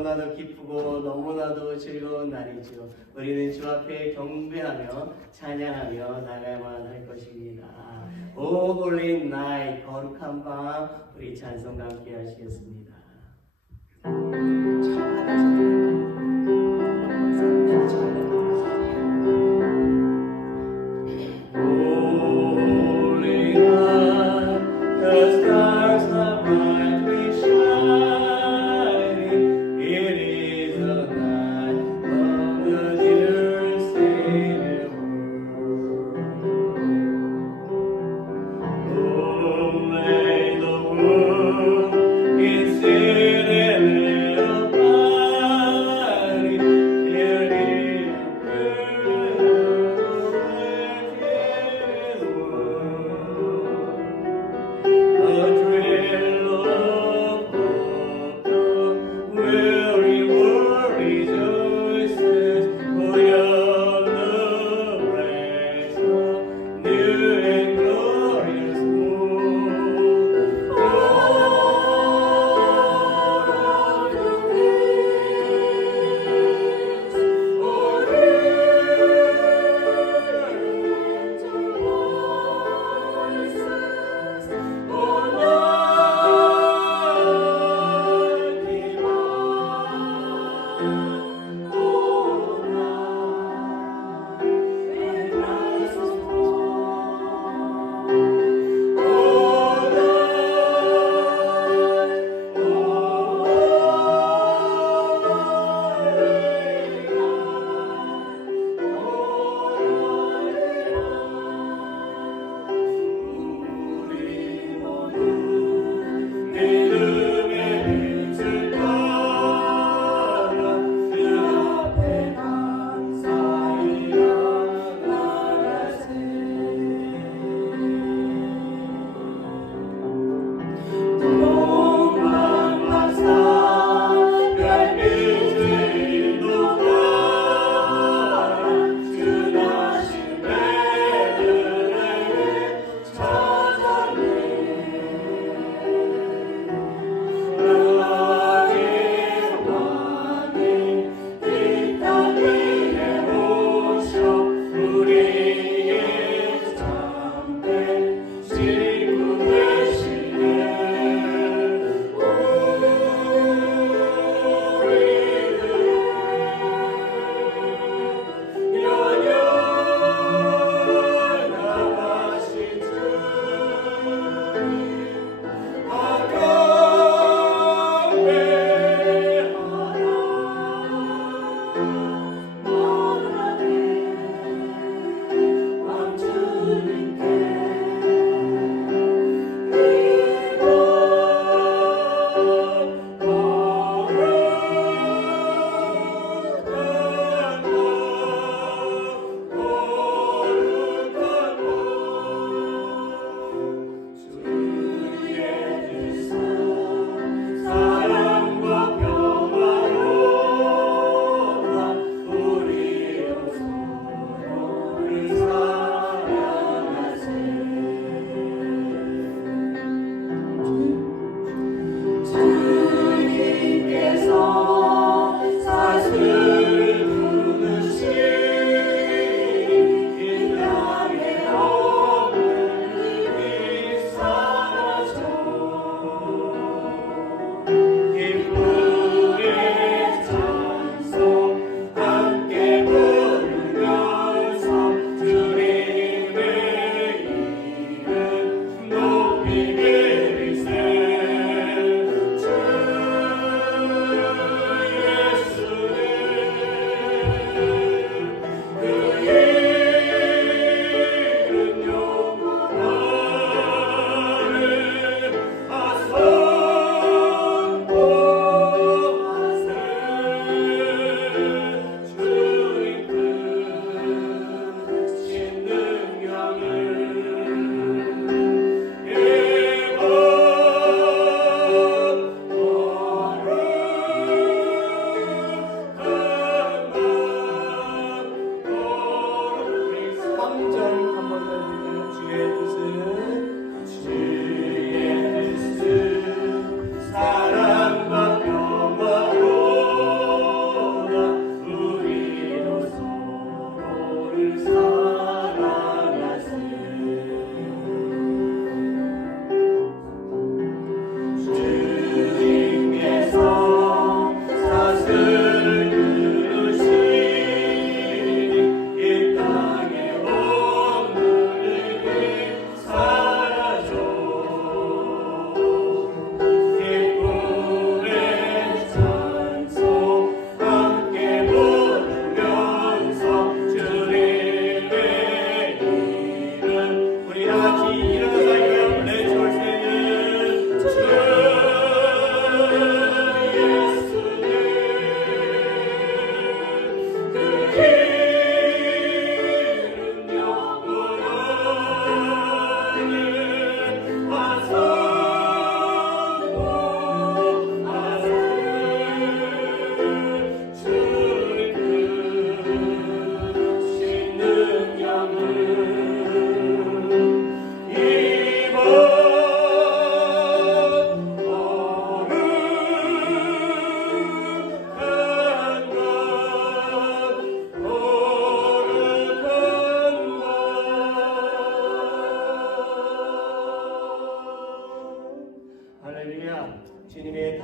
너무나도 기쁘고 너무나도 즐거운 날이죠. 우리는 주 앞에 경배하며 찬양하며 나가야만 할 것입니다. 오 홀리 나잇, 거룩한 밤, 우리 찬송과 함께 하시겠습니다. It's in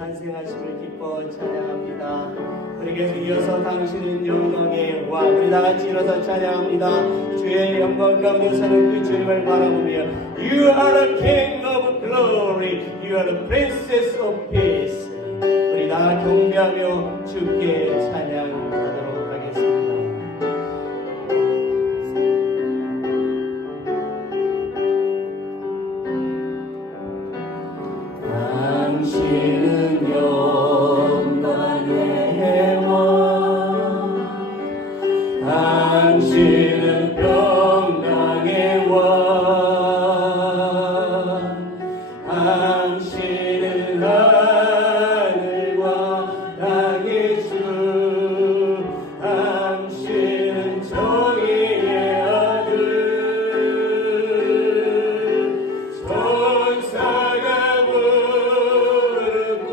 탄생하심을 기뻐 찬양합니다. 우리 계속 이어서 당신은 영광의 왕, 우리 다같이 일어서 찬양합니다. 주의 영광 가운데 사는 그 주님을 바라보며 You are the King of Glory, You are the Princess of Peace. 우리 다 경배하며 주께 찬양하도록 하겠습니다. 당신은 영광의 왕, 당신은 평강의 왕, 당신은 하늘과 땅의 주, 당신은 정의의 아들, 천사가 부르고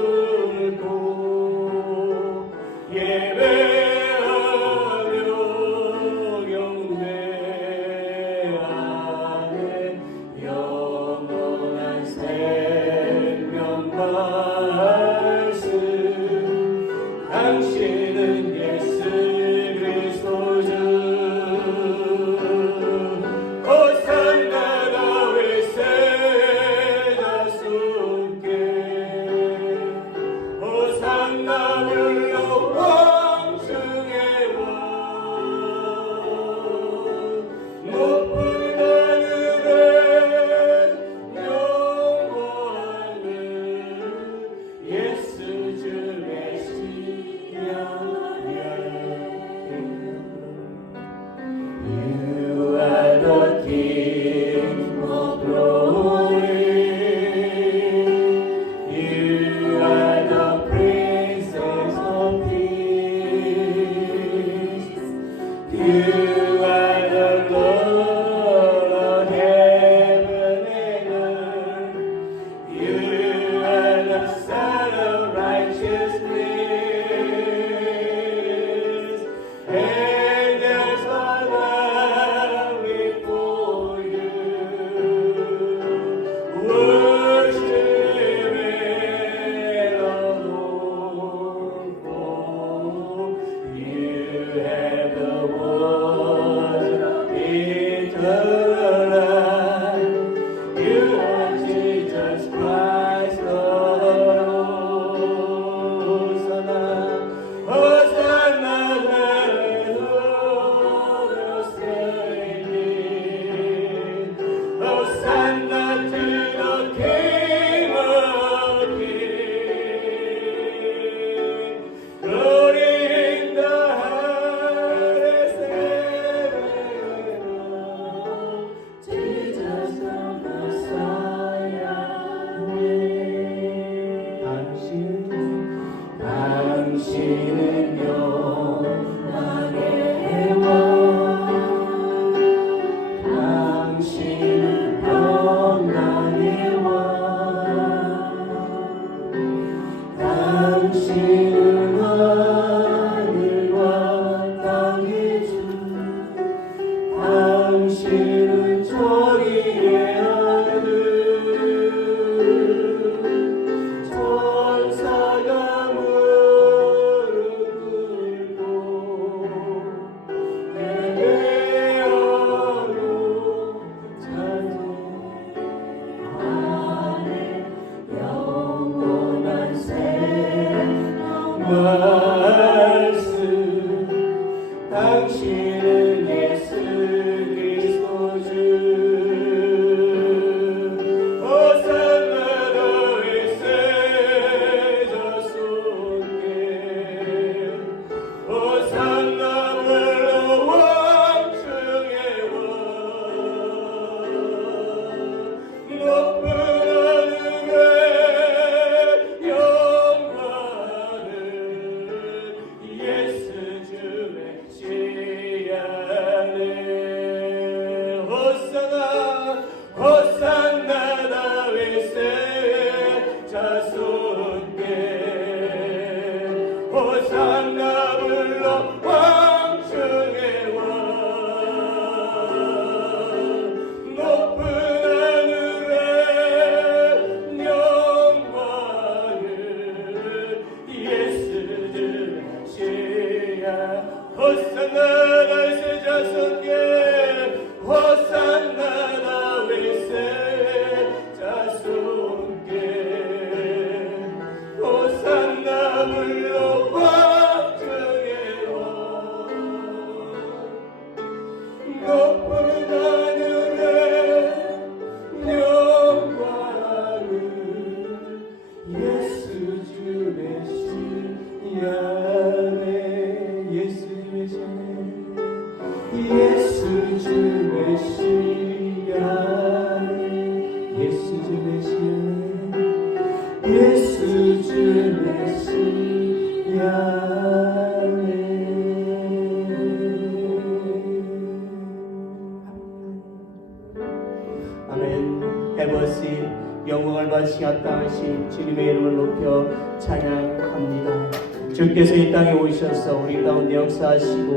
아멘. Have a seat. 영광을 받으시겠다 하신 주님의 이름을 높여 찬양합니다. 주께서 이 땅에 오셔서 우리 가운데 역사하시고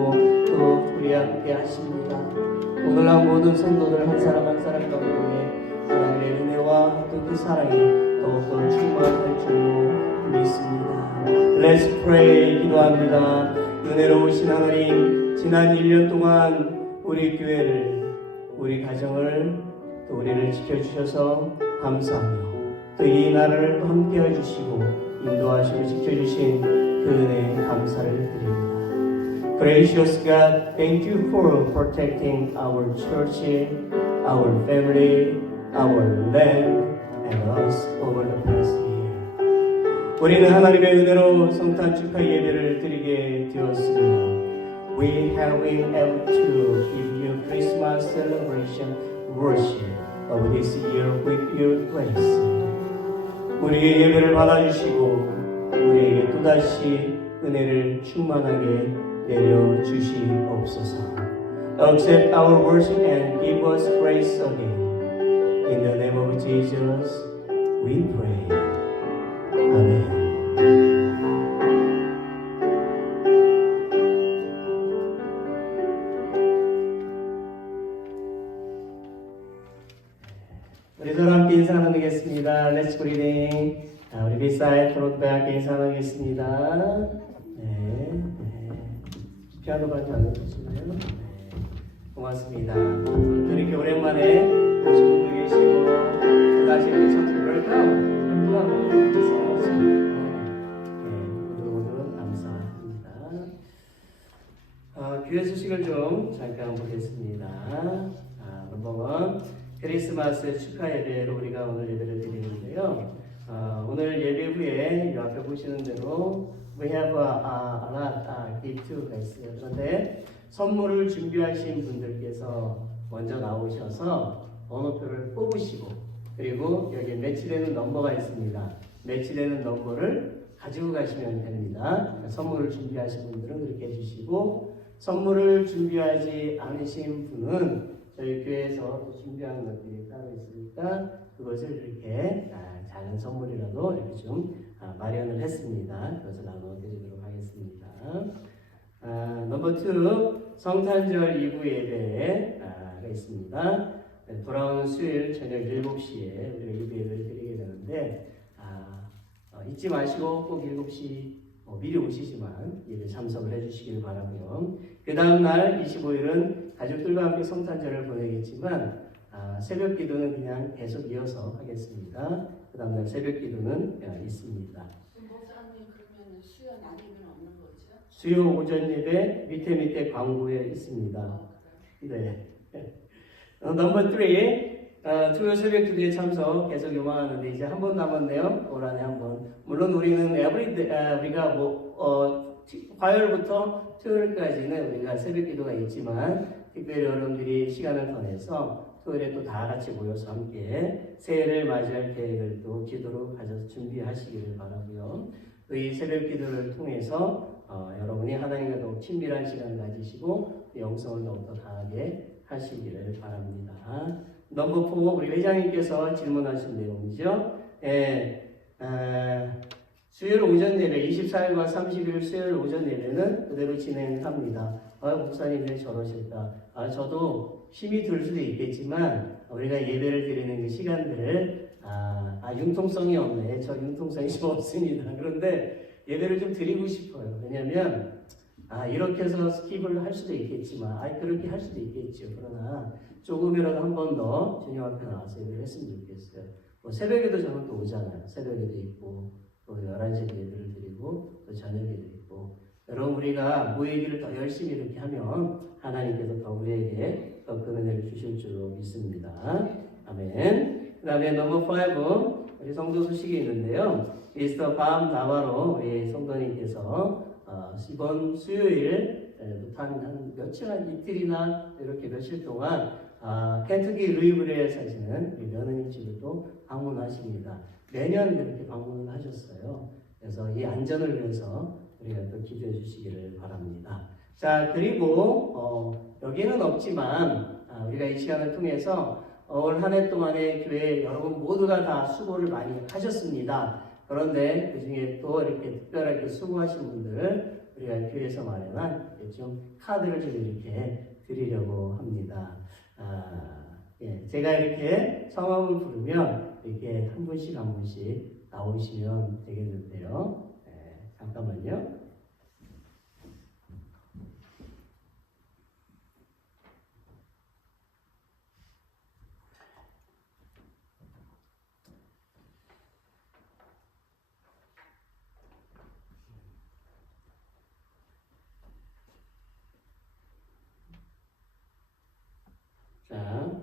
또 우리 함께 하십니다. 오늘날 모든 성도들 한 사람 한 사람 가운데 하나님의 은혜와 또 그 사랑이 더욱더 충만할 줄로 믿습니다. Let's pray. 기도합니다. 은혜로우신 하나님, 지난 1년 동안 우리 교회를, 우리 가정을, 또 우리를 지켜주셔서 감사하며 또 이 나라를 또 함께 해주시고 인도하시고 지켜주신 그 은혜에 감사를 드립니다. Gracious God, thank you for protecting our church, our family, our land, and us over the past year. 우리는 하나님의 은혜로 성탄 축하 예배를 드리게 되었습니다. We have been able to give you Christmas celebration worship of this year with your grace. 우리의 예배를 받아주시고 우리에게 또다시 은혜를 충만하게 내려주시옵소서. Accept our worship and give us grace again. In the name of Jesus, we pray. 아멘. 우리 서로 함께 인사 나누겠습니다. Let's greeting. 우리 빗사이 프로트 함께 인사 나누겠습니다. 네. 피아노 반주 안 해주시나요? 네. 고맙습니다. 이렇게 오랜만에 다시 분도 계시고 다시 우리 청춘 웰컴 모두 감사합니다. 교회 소식을 좀 잠깐 보겠습니다. 넘버원 크리스마스 축하 예배로 우리가 오늘 예배를 드리는데요. 오늘 예배 후에 이 앞에 보시는 대로 we have a lot gifts가 있어요. 그런데 선물을 준비하신 분들께서 먼저 나오셔서 번호표를 뽑으시고 그리고 여기 매치되는 넘버가 있습니다. 매치되는 넘버를 가지고 가시면 됩니다. 선물을 준비하신 분들은 그렇게 해주시고 선물을 준비하지 않으신 분은 저희 교회에서 준비하는 것들이 따로 있으니까 그것을 이렇게 작은 선물이라도 이렇게 좀 마련을 했습니다. 그것을 나눠드리도록 하겠습니다. 넘버 2 성탄절 2부 예배가 있습니다. 돌아오는 수요일 저녁 7시에 우리가 예배를 드리게 되는데 잊지 마시고 꼭 7시 미리 오시지만 예배 참석을 해주시길 바라고요. 그 다음 날 25일은 가족들과 함께 성탄절을 보내겠지만 새벽 기도는 그냥 계속 이어서 하겠습니다. 그 다음 날 새벽 기도는 있습니다. 목사님 그러면 수요 날이면 없는 거죠? 수요 오전 예배 밑에 광고에 있습니다. 네. 넘버 3 투요 새벽 기도에 참석 계속 요망하는데 이제 한 번 남았네요. 올 한해 한 번. 물론 우리는 우리가 화요일부터 토요일까지는 우리가 새벽 기도가 있지만 특별히 여러분들이 시간을 더 내서 토요일에 또 다 같이 모여서 함께 새해를 맞이할 계획을 또 기도로 가져서 준비하시기를 바라고요. 또 이 새벽 기도를 통해서 여러분이 하나님과 더욱 친밀한 시간을 가지시고 영성을 더욱더 강하게 하시기를 바랍니다. 넘버 4 우리 회장님께서 질문하신 내용이죠. 수요일 오전 예배 24일과 30일 수요일 오전 예배는 그대로 진행합니다. 목사님 왜 저러실까? 저도 힘이 들 수도 있겠지만 우리가 예배를 드리는 그 시간들을 융통성이 없네. 저 융통성이 좀 없습니다. 그런데 예배를 좀 드리고 싶어요. 왜냐하면 이렇게 해서 스킵을 할 수도 있겠지만 그렇게 할 수도 있겠죠. 그러나 조금이라도 한 번 더 주님 앞에 나와서 예배를 했으면 좋겠어요. 새벽에도 저는 또 오잖아요. 새벽에도 있고 또 11시에도 예배를 드리고 또 저녁에도 있고 여러분 우리가 모이기를 더 열심히 이렇게 하면 하나님께서 더 우리에게 더 큰 은혜를 주실 줄로 믿습니다. 아멘. 그 다음에 넘버 5 우리 성도 소식이 있는데요. 미스터 밤 나바로 우리 성도님께서 이번 수요일부터 한 며칠, 한 이틀이나 이렇게 며칠 동안 켄터키 루이브리에 사시는 우리 며느님 집을 또 방문하십니다. 매년 이렇게 방문을 하셨어요. 그래서 이 안전을 위해서 우리가 또 기도해 주시기를 바랍니다. 자, 그리고 여기는 없지만 우리가 이 시간을 통해서 올 한 해 동안에 교회 여러분 모두가 다 수고를 많이 하셨습니다. 그런데 그 중에 또 이렇게 특별하게 수고하신 분들 우리가 교회에서 마련한 좀 카드를 좀 이렇게 드리려고 합니다. 예, 제가 이렇게 성함을 부르면 이렇게 한 분씩 한 분씩 나오시면 되겠는데요. 예, 잠깐만요. 자,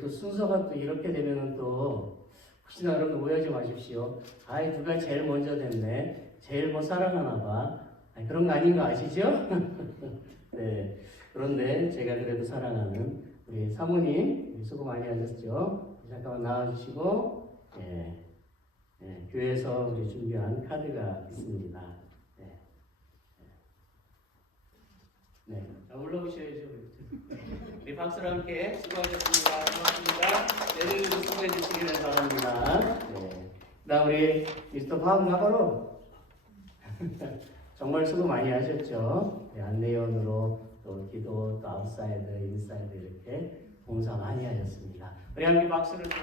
또 순서가 또 이렇게 되면은 또 혹시나 여러분 오해하지 마십시오. 아이 누가 제일 먼저 됐네, 제일 뭐 사랑하나 봐. 아니, 그런 거 아닌 거 아시죠? 네. 그런데 제가 그래도 사랑하는 우리 사모님 수고 많이 하셨죠? 잠깐만 나와주시고, 예, 예, 교회에서 우리 준비한 카드가 있습니다. 네. 네. 자, 올라오셔야죠. 우리 박수로 함께 수고하셨습니다. 고맙습니다. 내년에도 수고해 주시기를 바랍니다. 네. 그다음 우리 미스터 파운 나바로 정말 수고 많이 하셨죠. 네, 안내원으로 또 기도, 또 아웃사이드, 인사이드 이렇게 봉사 많이 하셨습니다. 우리 함께 박수를 좀.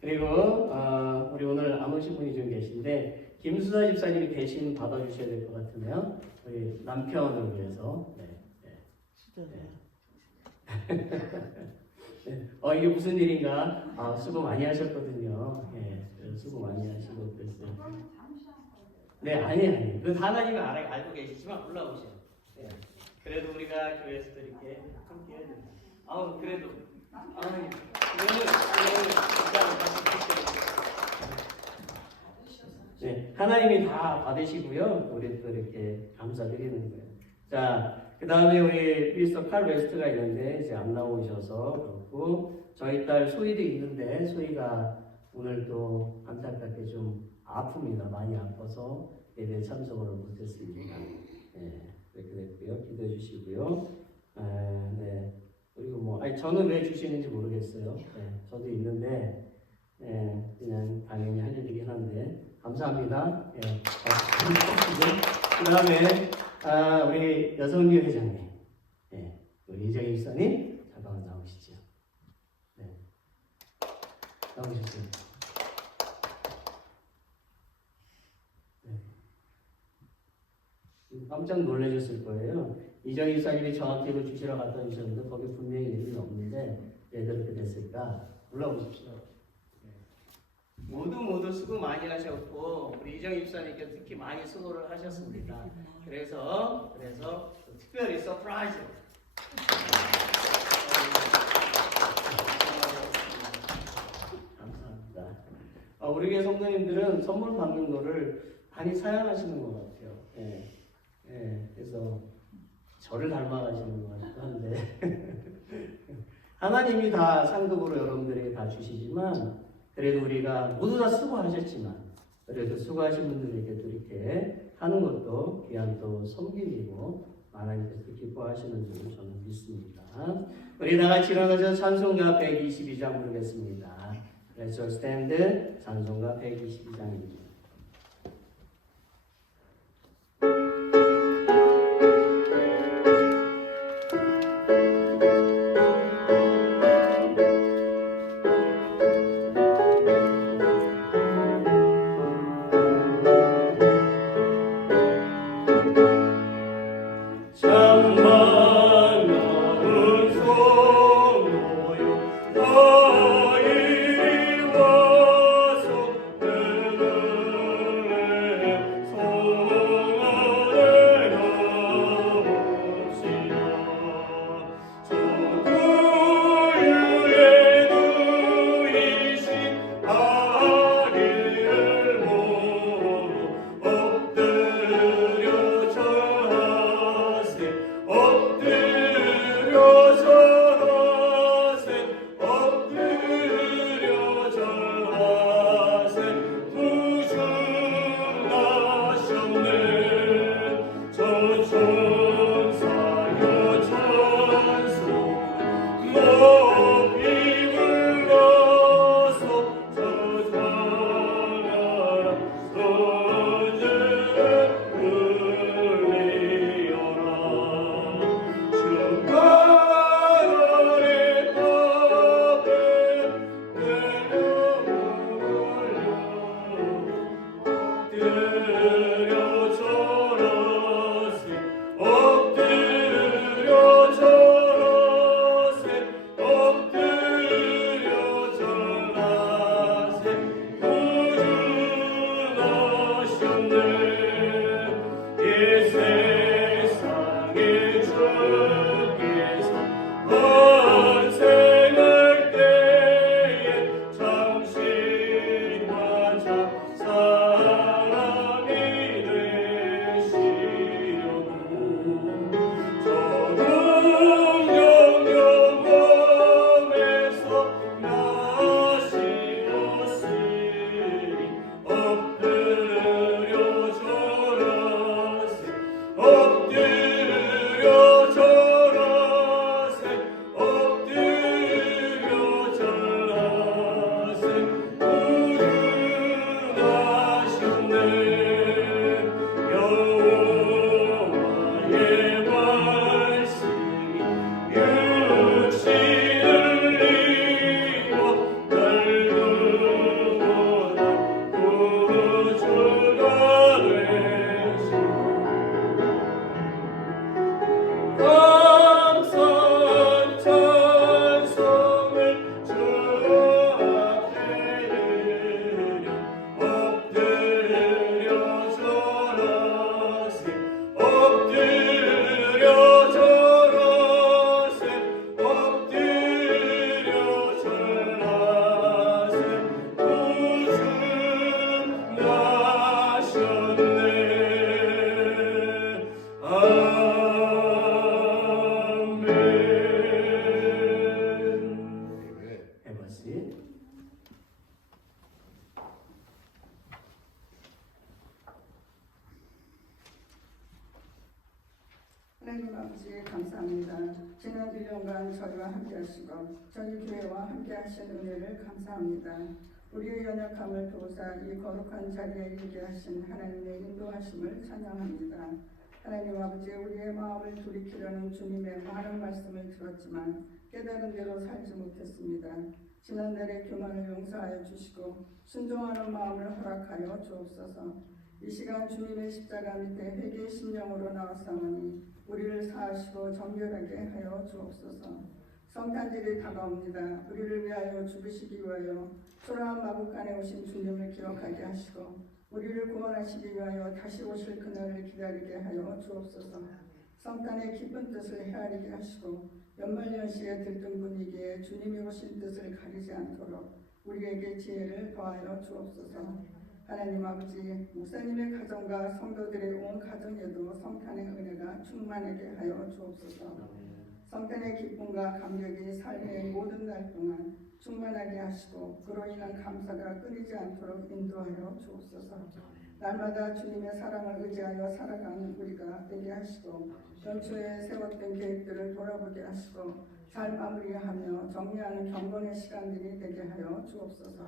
그리고 우리 오늘 안 오신 분이 좀 계신데 김수사 집사님이 대신 받아주셔야 될 것 같으네요. 우리 남편을 위해서. 네. 네. 네. 이게 무슨 일인가? 수고 많이 하셨거든요. 네, 수고 많이 하시고 그랬어요. 네, 아니. 그 하나님은 알고 계시지만 올라오셔요. 네. 그래도 우리가 교회에서도 이렇게 함께 해야 됩니다. 그래도 네, 하나님이 다 받으시고요. 우리 또 이렇게 감사드리는 거예요. 자, 그 다음에 우리 미스터 칼 웨스트가 있는데 이제 안 나오셔서 그렇고 저희 딸 소희도 있는데 소희가 오늘 또 안타깝게 좀 아픕니다. 많이 아파서 예배 참석을 못했습니다. 네, 그렇게 됐고요. 기도해 주시고요. 네. 그리고 저는 왜 주시는지 모르겠어요. 네, 저도 있는데, 그냥 당연히 할 일이긴 한데, 감사합니다. 예, 그 다음에, 우리 여성교 회장님, 예, 우리 이정희 집사님, 잠깐만 나오시죠. 네, 나오시죠. 네. 깜짝 놀라셨을 거예요. 이정희 집사님이 저한테 이거 주시러 갖다 주셨는데 거기 분명히 이름이 없는데 왜 그렇게 됐을까? 올라오십시오. 네. 모두 수고 많이 하셨고 우리 이정희 집사님께 특히 많이 수고를 하셨습니다. 그래서 특별히 서프라이즈. 감사합니다. 우리 교회 성도님들은 선물 받는 거를 많이 사양하시는 것 같아요. 그래서 저를 닮아가시는 것 같기도 한데 하나님이 다 상급으로 여러분들에게 다 주시지만 그래도 우리가 모두 다 수고하셨지만 그래도 수고하신 분들에게도 이렇게 하는 것도 귀한 또 섬김이고 하나님께서 기뻐하시는 줄 저는 믿습니다. 우리 다 같이 일어나서 찬송가 122장 부르겠습니다. Let's all stand. 찬송가 122장입니다. 너희 와서 내는 해보시. 하나님 아버지 감사합니다. 지난 1년간 저희와 함께하시고 저희 교회와 함께하신 은혜를 감사합니다. 우리의 연약함을 도우사 이 거룩한 자리에 이르게 하신 하나님의 인도하심을 찬양합니다. 하나님 아버지, 우리의 마음을 돌이키려는 주님의 많은 말씀을 들었지만 깨달은 대로 살지 못했습니다. 지난날의 교만을 용서하여 주시고 순종하는 마음을 허락하여 주옵소서. 이 시간 주님의 십자가 밑에 회개의 심령으로 나왔사오니 우리를 사하시고 정결하게 하여 주옵소서. 성탄절이 다가옵니다. 우리를 위하여 죽으시기 위하여 초라한 마국간에 오신 주님을 기억하게 하시고 우리를 구원하시기 위하여 다시 오실 그날을 기다리게 하여 주옵소서. 성탄의 깊은 뜻을 헤아리게 하시고 연말연시에 들뜬 분위기에 주님이 오신 뜻을 가리지 않도록 우리에게 지혜를 더하여 주옵소서. 하나님 아버지, 목사님의 가정과 성도들의 온 가정에도 성탄의 은혜가 충만하게 하여 주옵소서. 성탄의 기쁨과 감격이 삶의 모든 날 동안 충만하게 하시고 그로 인한 감사가 끊이지 않도록 인도하여 주옵소서. 날마다 주님의 사랑을 의지하여 살아가는 우리가 되게 하시고 연초에 세웠던 계획들을 돌아보게 하시고 잘 마무리하며 정리하는 경건의 시간들이 되게 하여 주옵소서.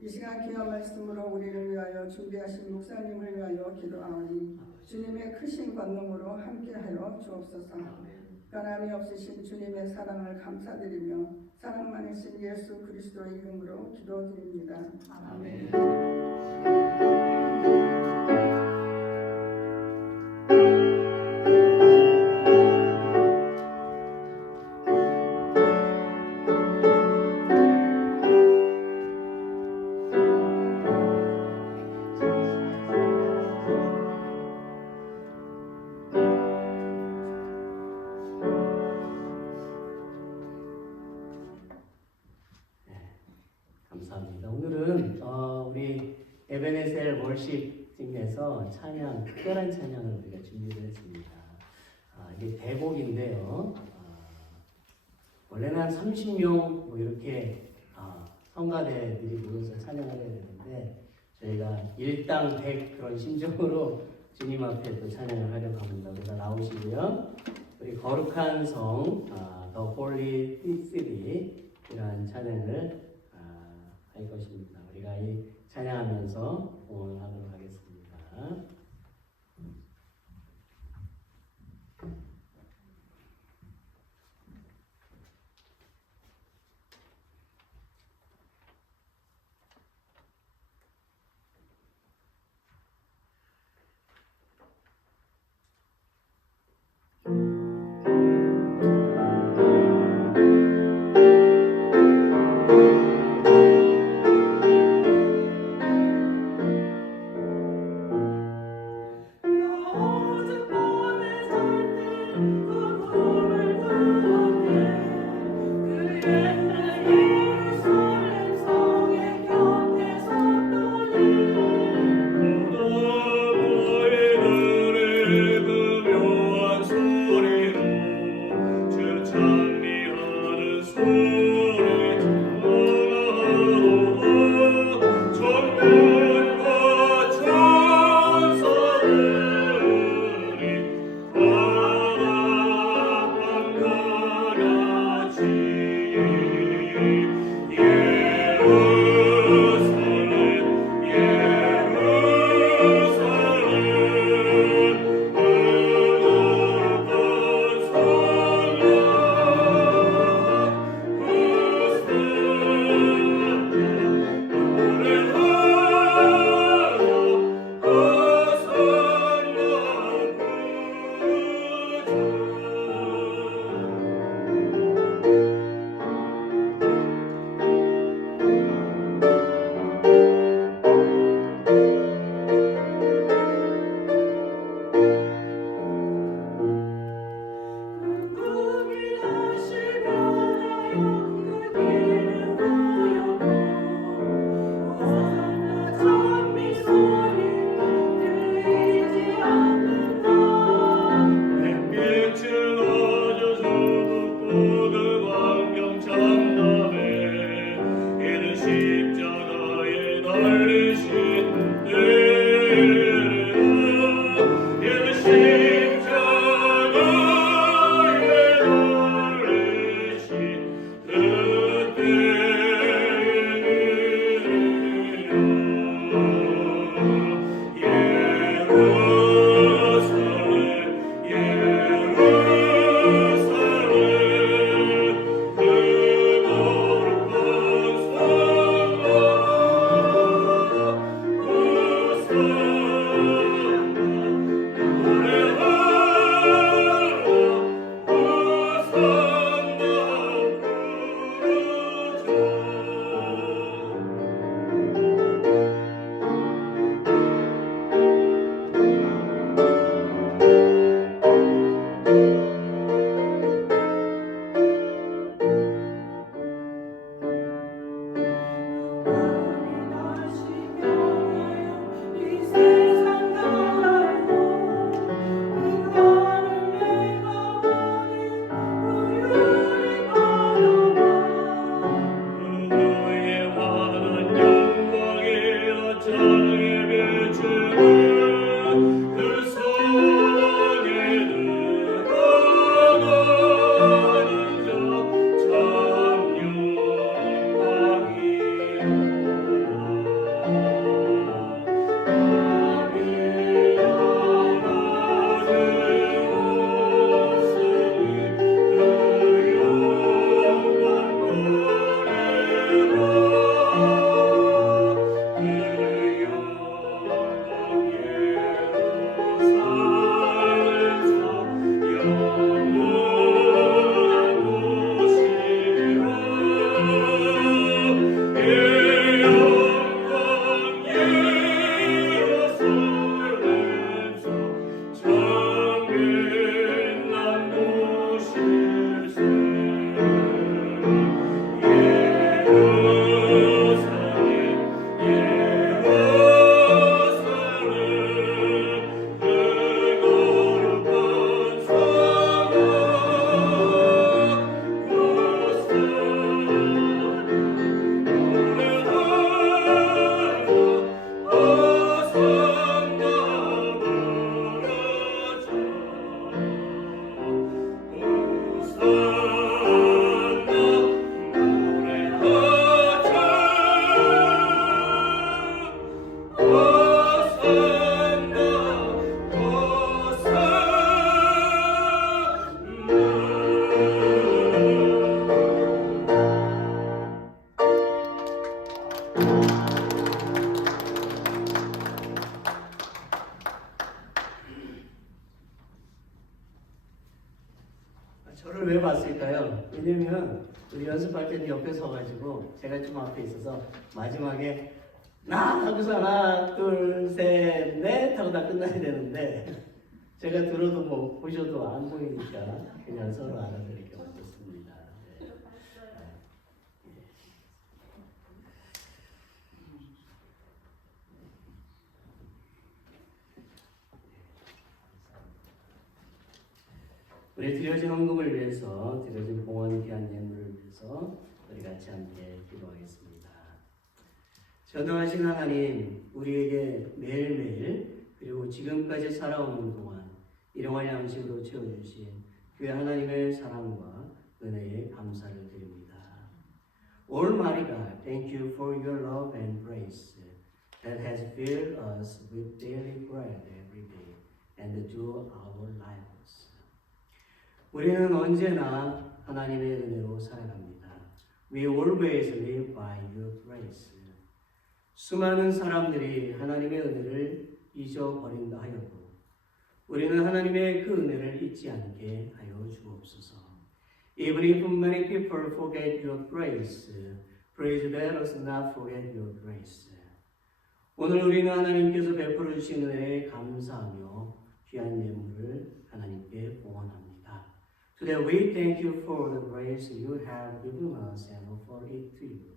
이 시간 귀한 말씀으로 우리를 위하여 준비하신 목사님을 위하여 기도하오니 주님의 크신 권능으로 함께하여 주옵소서. 변함이 없으신 주님의 사랑을 감사드리며 사랑 많으신 예수 그리스도의 이름으로 기도드립니다. 아멘. 감사합니다. 오늘은 우리 에베네셀 월십 팀에서 찬양, 특별한 찬양을 우리가 준비를 했습니다. 이게 대곡인데요. 원래는 한 30명 뭐 이렇게 성가대들이 모여서 찬양을 해야 되는데 저희가 일당 100 그런 심정으로 주님 앞에 또 찬양을 하려고 합니다. 그래서 나오시고요. 우리 거룩한 성, The Holy City 이라는 찬양을 할 것입니다. 우리가 이 찬양하면서 응원하도록 하겠습니다. 저를 왜 봤을까요? 왜냐면 우리 연습할 때는 옆에 서가지고 제가 좀 앞에 있어서 마지막에 나 하고서 하나 둘셋넷 하고 다 끝나야 되는데 제가 들어도 뭐 보셔도 안 보이니까 그냥 서로 알아들이게 만들었습니다. 네. 우리 드려진 헌금을 위해서, 드려진 봉헌 귀한 예물을 위해서 우리 같이 함께 기도하겠습니다. 전능하신 하나님, 우리에게 매일매일 그리고 지금까지 살아오는 동안 일용할 양식으로 채워주신 그 하나님의 사랑과 은혜에 감사를 드립니다. Almighty God, thank you for your love and grace that has filled us with daily bread every day and to our lives. 우리는 언제나 하나님의 은혜로 살아갑니다. We always live by your grace. 수많은 사람들이 하나님의 은혜를 잊어버린다 하여도 우리는 하나님의 그 은혜를 잊지 않게 하여 주옵소서. Even if many people forget your grace, please let us not forget your grace. 오늘 우리는 하나님께서 베풀어 주신 은혜에 감사하며 귀한 예물을 하나님께 봉헌합니다. Today we thank you for the grace you have given us and offer it to you.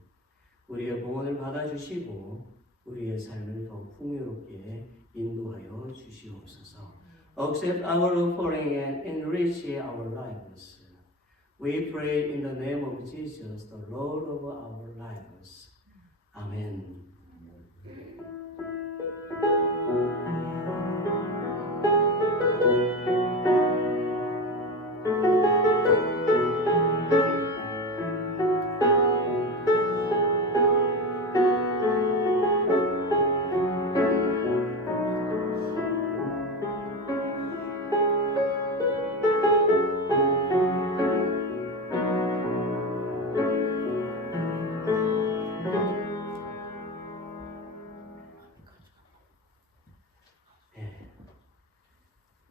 우리의 봉헌을 받아주시고 우리의 삶을 더 풍요롭게 인도하여 주시옵소서. Accept our offering and enrich our lives. We pray in the name of Jesus, the Lord of our lives. Amen.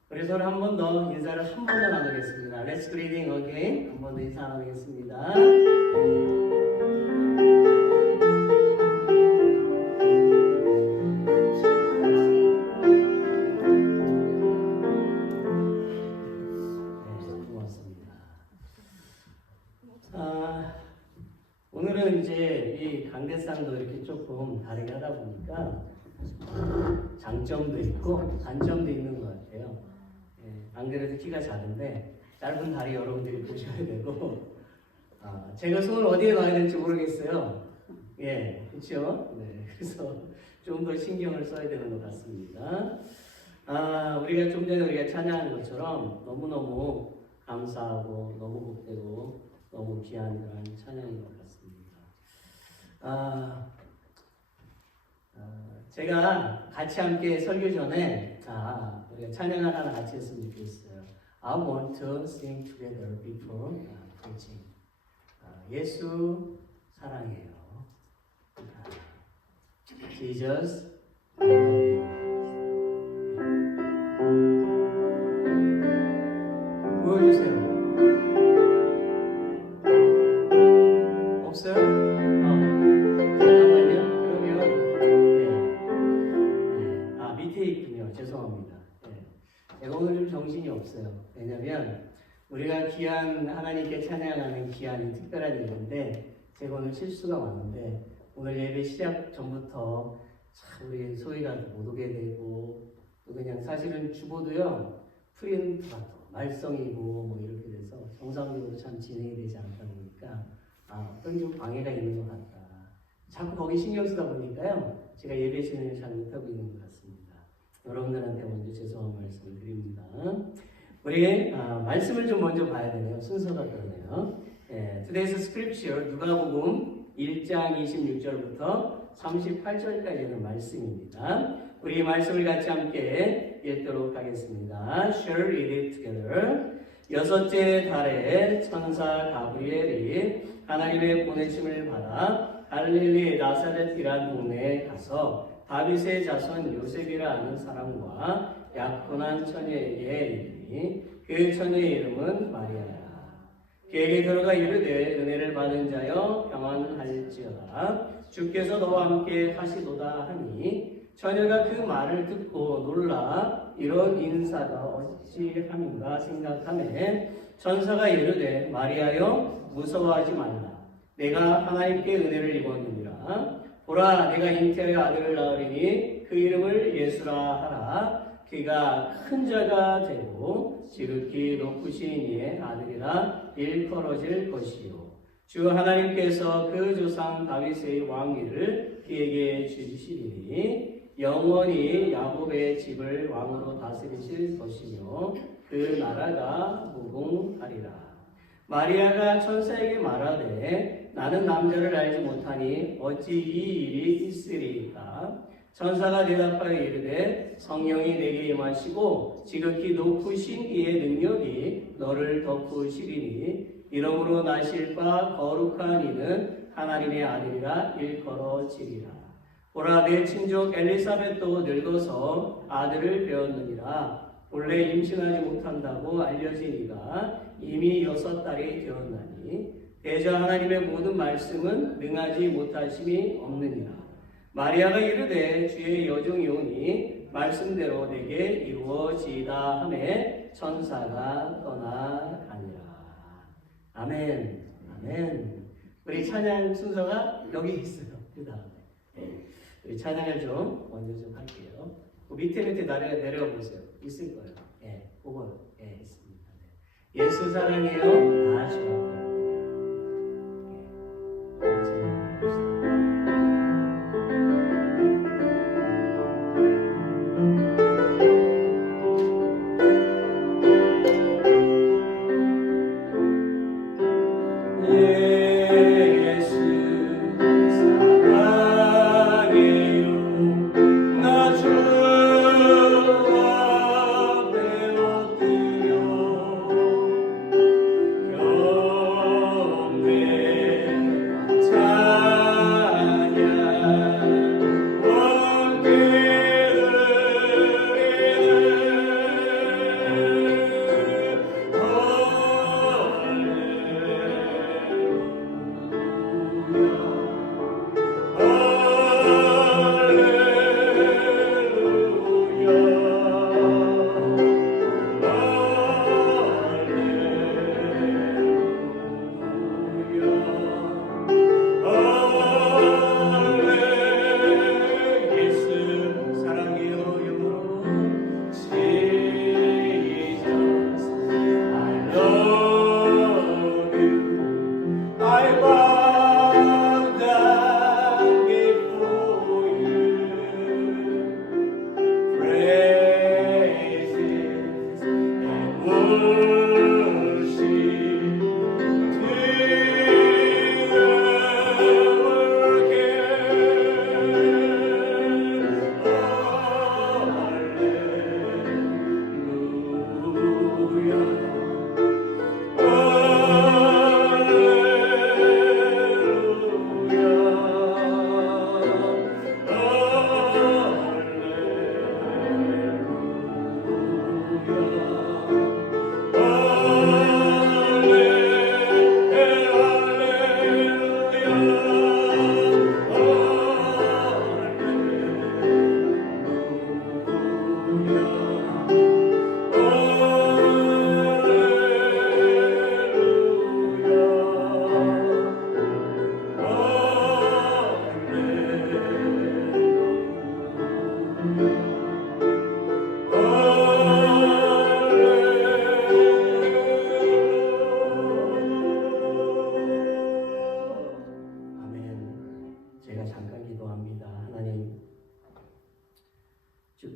그래서 한 번 더 인사를 한 번 더 나누겠습니다. Let's greeting again. 한 번 더 인사 나누겠습니다. 고맙습니다. 오늘은 이제 이 강대상도 이렇게 조금 다르게 하다 보니까 장점도 있고 단점도 있는 것 같아요. 안 그래도 키가 작은데 짧은 다리 여러분들이 보셔야 되고 제가 손을 어디에 놔야 될지 모르겠어요. 예, 그렇죠? 네, 그래서 좀 더 신경을 써야 되는 것 같습니다. 우리가 좀 전에 우리가 찬양한 것처럼 너무너무 감사하고 너무 복되고 너무 귀한 그런 찬양인 것 같습니다. 제가 같이 함께 설교 전에 우리가 찬양을 하나 같이 했으면 좋겠어요. I want to sing together before preaching. 예수 사랑해요. Jesus, I love you. 보여주세요. 없어요? 잠깐만요. 그러면 밑에 있군요. 죄송합니다. 제가 오늘 좀 정신이 없어요. 왜냐면 우리가 귀한 하나님께 찬양하는 귀한 특별한 일인데 제가 오늘 실수가 많은데 오늘 예배 시작 전부터 참 우리 소희가 못 오게 되고 또 그냥 사실은 주보도요 프린트라도 말썽이고 뭐 이렇게 돼서 정상적으로 참 진행이 되지 않다 보니까 어떤 좀 방해가 있는 것 같다. 자꾸 거기 신경 쓰다 보니까요 제가 예배 진행을 잘 못하고 있는 것 같습니다. 여러분들한테 먼저 죄송한 말씀을 드립니다. 우리 말씀을 좀 먼저 봐야 되네요. 순서가 그러네요. Today's scripture 누가복음 1장 26절부터 38절까지는 말씀입니다. 우리 이 말씀을 같이 함께 읽도록 하겠습니다. Shall we read it together? 여섯째 달에 천사 가브리엘이 하나님의 보내심을 받아 갈릴리 나사렛이란 동네에 가서 다윗의 자손 요셉이라 하는 사람과 약혼한 처녀에게 이르니 그 처녀의 이름은 마리아라. 그에게 들어가 이르되 은혜를 받은 자여 평안할지어다. 주께서 너와 함께 하시도다 하니 처녀가 그 말을 듣고 놀라 이런 인사가 어찌함인가 생각하매 천사가 이르되 마리아여 무서워하지 말라. 내가 하나님께 은혜를 입었느니라. 보라 내가 잉태하여 아들을 낳으리니 그 이름을 예수라 하라. 그가 큰 자가 되고 지극히 높으신 이의 아들이라 일컬어질 것이요 주 하나님께서 그 조상 다윗의 왕위를 그에게 주시리니 영원히 야곱의 집을 왕으로 다스리실 것이며 그 나라가 무궁하리라. 마리아가 천사에게 말하되 나는 남자를 알지 못하니 어찌 이 일이 있으리이까. 천사가 대답하여 이르되 성령이 내게 임하시고 지극히 높으신 이의 능력이 너를 덮으시리니 이러므로 나실 바 거룩한 이는 하나님의 아들이라 일컬어지리라. 보라 내 친족 엘리사벳도 늙어서 아들을 배웠느니라. 본래 임신하지 못한다고 알려진 이가 이미 6달이 되었나니 대저 하나님의 모든 말씀은 능하지 못하심이 없느니라. 마리아가 이르되 주의 여종이 오니 말씀대로 내게 이루어지이다 하매 천사가 떠나가니라. 아멘. 아멘. 우리 찬양 순서가 여기 있어요. 그 다음에 우리 찬양을 좀 먼저 좀 할게요. 그 밑에 내려가 보세요. 있을 거예요. 예, 그거 있습니다. 네. 예수 사랑해요. 다 하시라고요.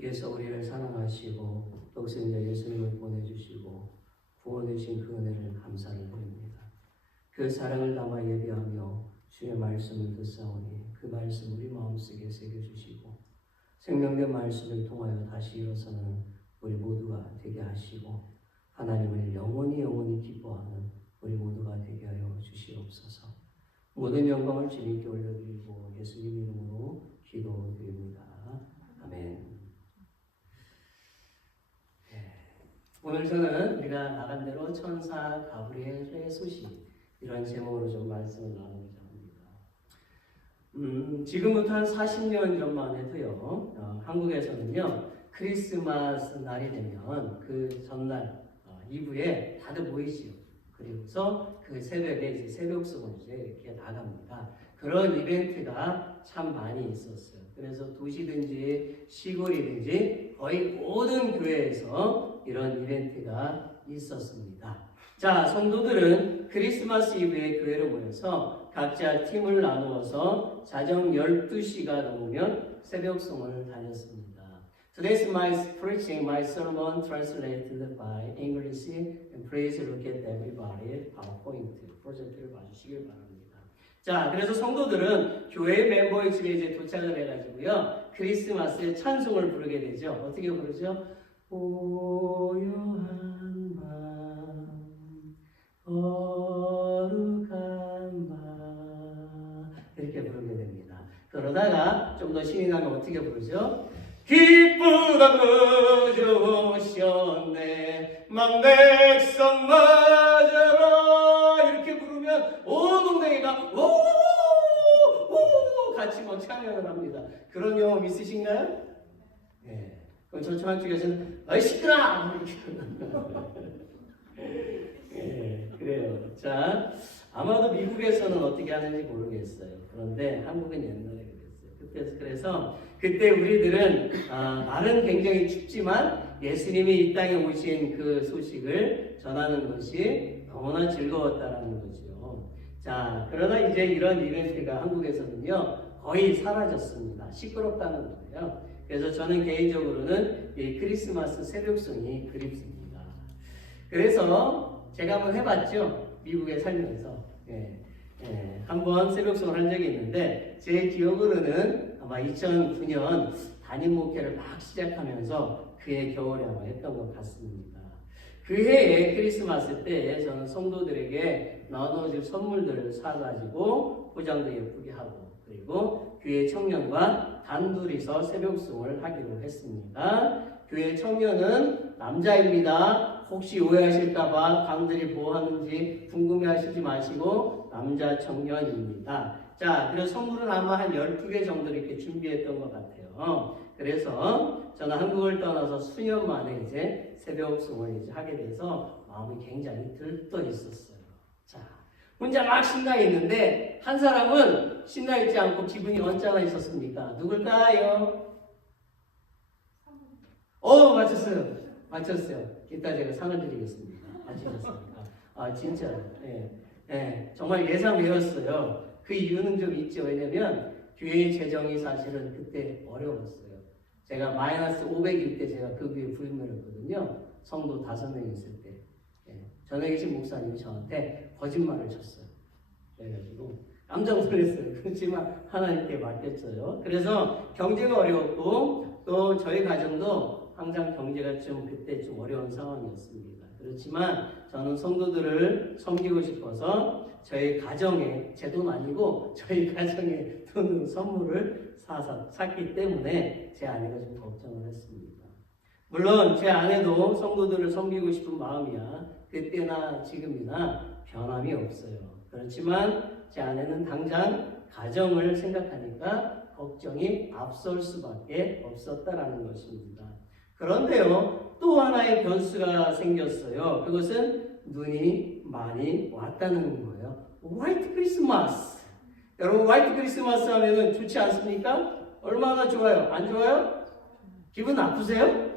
주께서 우리를 사랑하시고 독생자 예수님을 보내주시고 구원해주신 그 은혜를 감사를 드립니다. 그 사랑을 담아 예배하며 주의 말씀을 듣사오니 그 말씀 우리 마음속에 새겨주시고 생명된 말씀을 통하여 다시 일어서는 우리 모두가 되게 하시고 하나님을 영원히 기뻐하는 우리 모두가 되게 하여 주시옵소서. 모든 영광을 주님께 올려드리고 예수님 이름으로 기도드립니다. 아멘. 오늘 저는 우리가 나간 대로 천사 가브리엘의 소식 이런 제목으로 좀 말씀을 나누고자 합니다. 지금부터 한 40년 전만 해도요, 한국에서는요 크리스마스 날이 되면 그 전날 이브에 다들 모이시요. 그리고서 그 새벽에 이제 새벽송을 이제 이렇게 나갑니다. 그런 이벤트가 참 많이 있었어요. 그래서 도시든지 시골이든지 거의 모든 교회에서 이런 이벤트가 있었습니다. 자, 성도들은 크리스마스 이브에 교회로 모여서 각자 팀을 나누어서 자정 12시가 넘으면 새벽송을 다녔습니다. Today's my preaching, my sermon translated by English and please look at everybody PowerPoint 프로젝트를 봐주시길 바랍니다. 자, 그래서 성도들은 교회 멤버의 집에 이제 도착을 해가지고요 크리스마스의 찬송을 부르게 되죠. 어떻게 부르죠? 고요한 밤, 거룩한 밤 이렇게 부르게 됩니다. 그러다가 좀 더 신이 나면 어떻게 부르죠? 기쁘다 그저 오셨네 만 백성 맞아라 이렇게 부르면 온 동네가 오오오 같이 뭐 찬양을 합니다. 그런 경험 있으신가요? 네. 그럼 저쪽 한쪽에서는 어이 시끄러! 네, 그래요. 자, 아마도 미국에서는 어떻게 하는지 모르겠어요. 그런데 한국은 옛날에 그래서 그때 우리들은 날은 굉장히 춥지만 예수님이 이 땅에 오신 그 소식을 전하는 것이 너무나 즐거웠다라는 거죠. 자, 그러나 이제 이런 이벤트가 한국에서는요 거의 사라졌습니다. 시끄럽다는 거예요. 그래서 저는 개인적으로는 이 크리스마스 새벽송이 그립습니다. 그래서 제가 한번 해봤죠. 미국에 살면서. 한번 새벽송을 한 적이 있는데 제 기억으로는 아마 2009년 담임 목회를 막 시작하면서 그해 겨울에 아마 했던 것 같습니다. 그 해에 크리스마스 때에 저는 성도들에게 나눠줄 선물들을 사가지고 포장도 예쁘게 하고 그리고 교회 청년과 단둘이서 새벽송을 하기로 했습니다. 교회 청년은 남자입니다. 혹시 오해하실까봐 남들이 뭐 하는지 궁금해하시지 마시고 남자 청년입니다. 자, 그래서 선물은 아마 한 12개 정도 이렇게 준비했던 것 같아요. 그래서 저는 한국을 떠나서 수년 만에 이제 새벽송을 이제 하게 돼서 마음이 굉장히 들떠 있었어요. 자, 혼자 막 신나 있는데 한 사람은 신나 있지 않고 기분이 언짢아 있었습니까? 누굴까요? 맞췄어요. 이따 제가 상을 드리겠습니다. 맞추셨습니까? 진짜. 정말 예상 외웠어요. 그 이유는 좀 있죠. 왜냐면 교회의 재정이 사실은 그때 어려웠어요. 제가 마이너스 500일 때 제가 그 교회 부임했거든요. 성도 5명 있을 때. 전에 계신 목사님이 저한테 거짓말을 쳤어요. 그래가지고 깜짝 놀랐어요. 그렇지만 하나님께 맡겼어요. 그래서 경제가 어려웠고 또 저희 가정도 항상 경제가 좀 그때 좀 어려운 상황이었습니다. 그렇지만 저는 성도들을 섬기고 싶어서 저희 가정에 제 돈 아니고 저희 가정에 돈으로 선물을 샀기 때문에 제 아내가 좀 걱정을 했습니다. 물론 제 아내도 성도들을 섬기고 싶은 마음이야 그때나 지금이나 변함이 없어요. 그렇지만 제 아내는 당장 가정을 생각하니까 걱정이 앞설 수밖에 없었다라는 것입니다. 그런데요, 또 하나의 변수가 생겼어요. 그것은 눈이 많이 왔다는 거예요. 화이트 크리스마스. 여러분, 화이트 크리스마스 하면은 좋지 않습니까? 얼마나 좋아요? 안 좋아요? 기분 나쁘세요?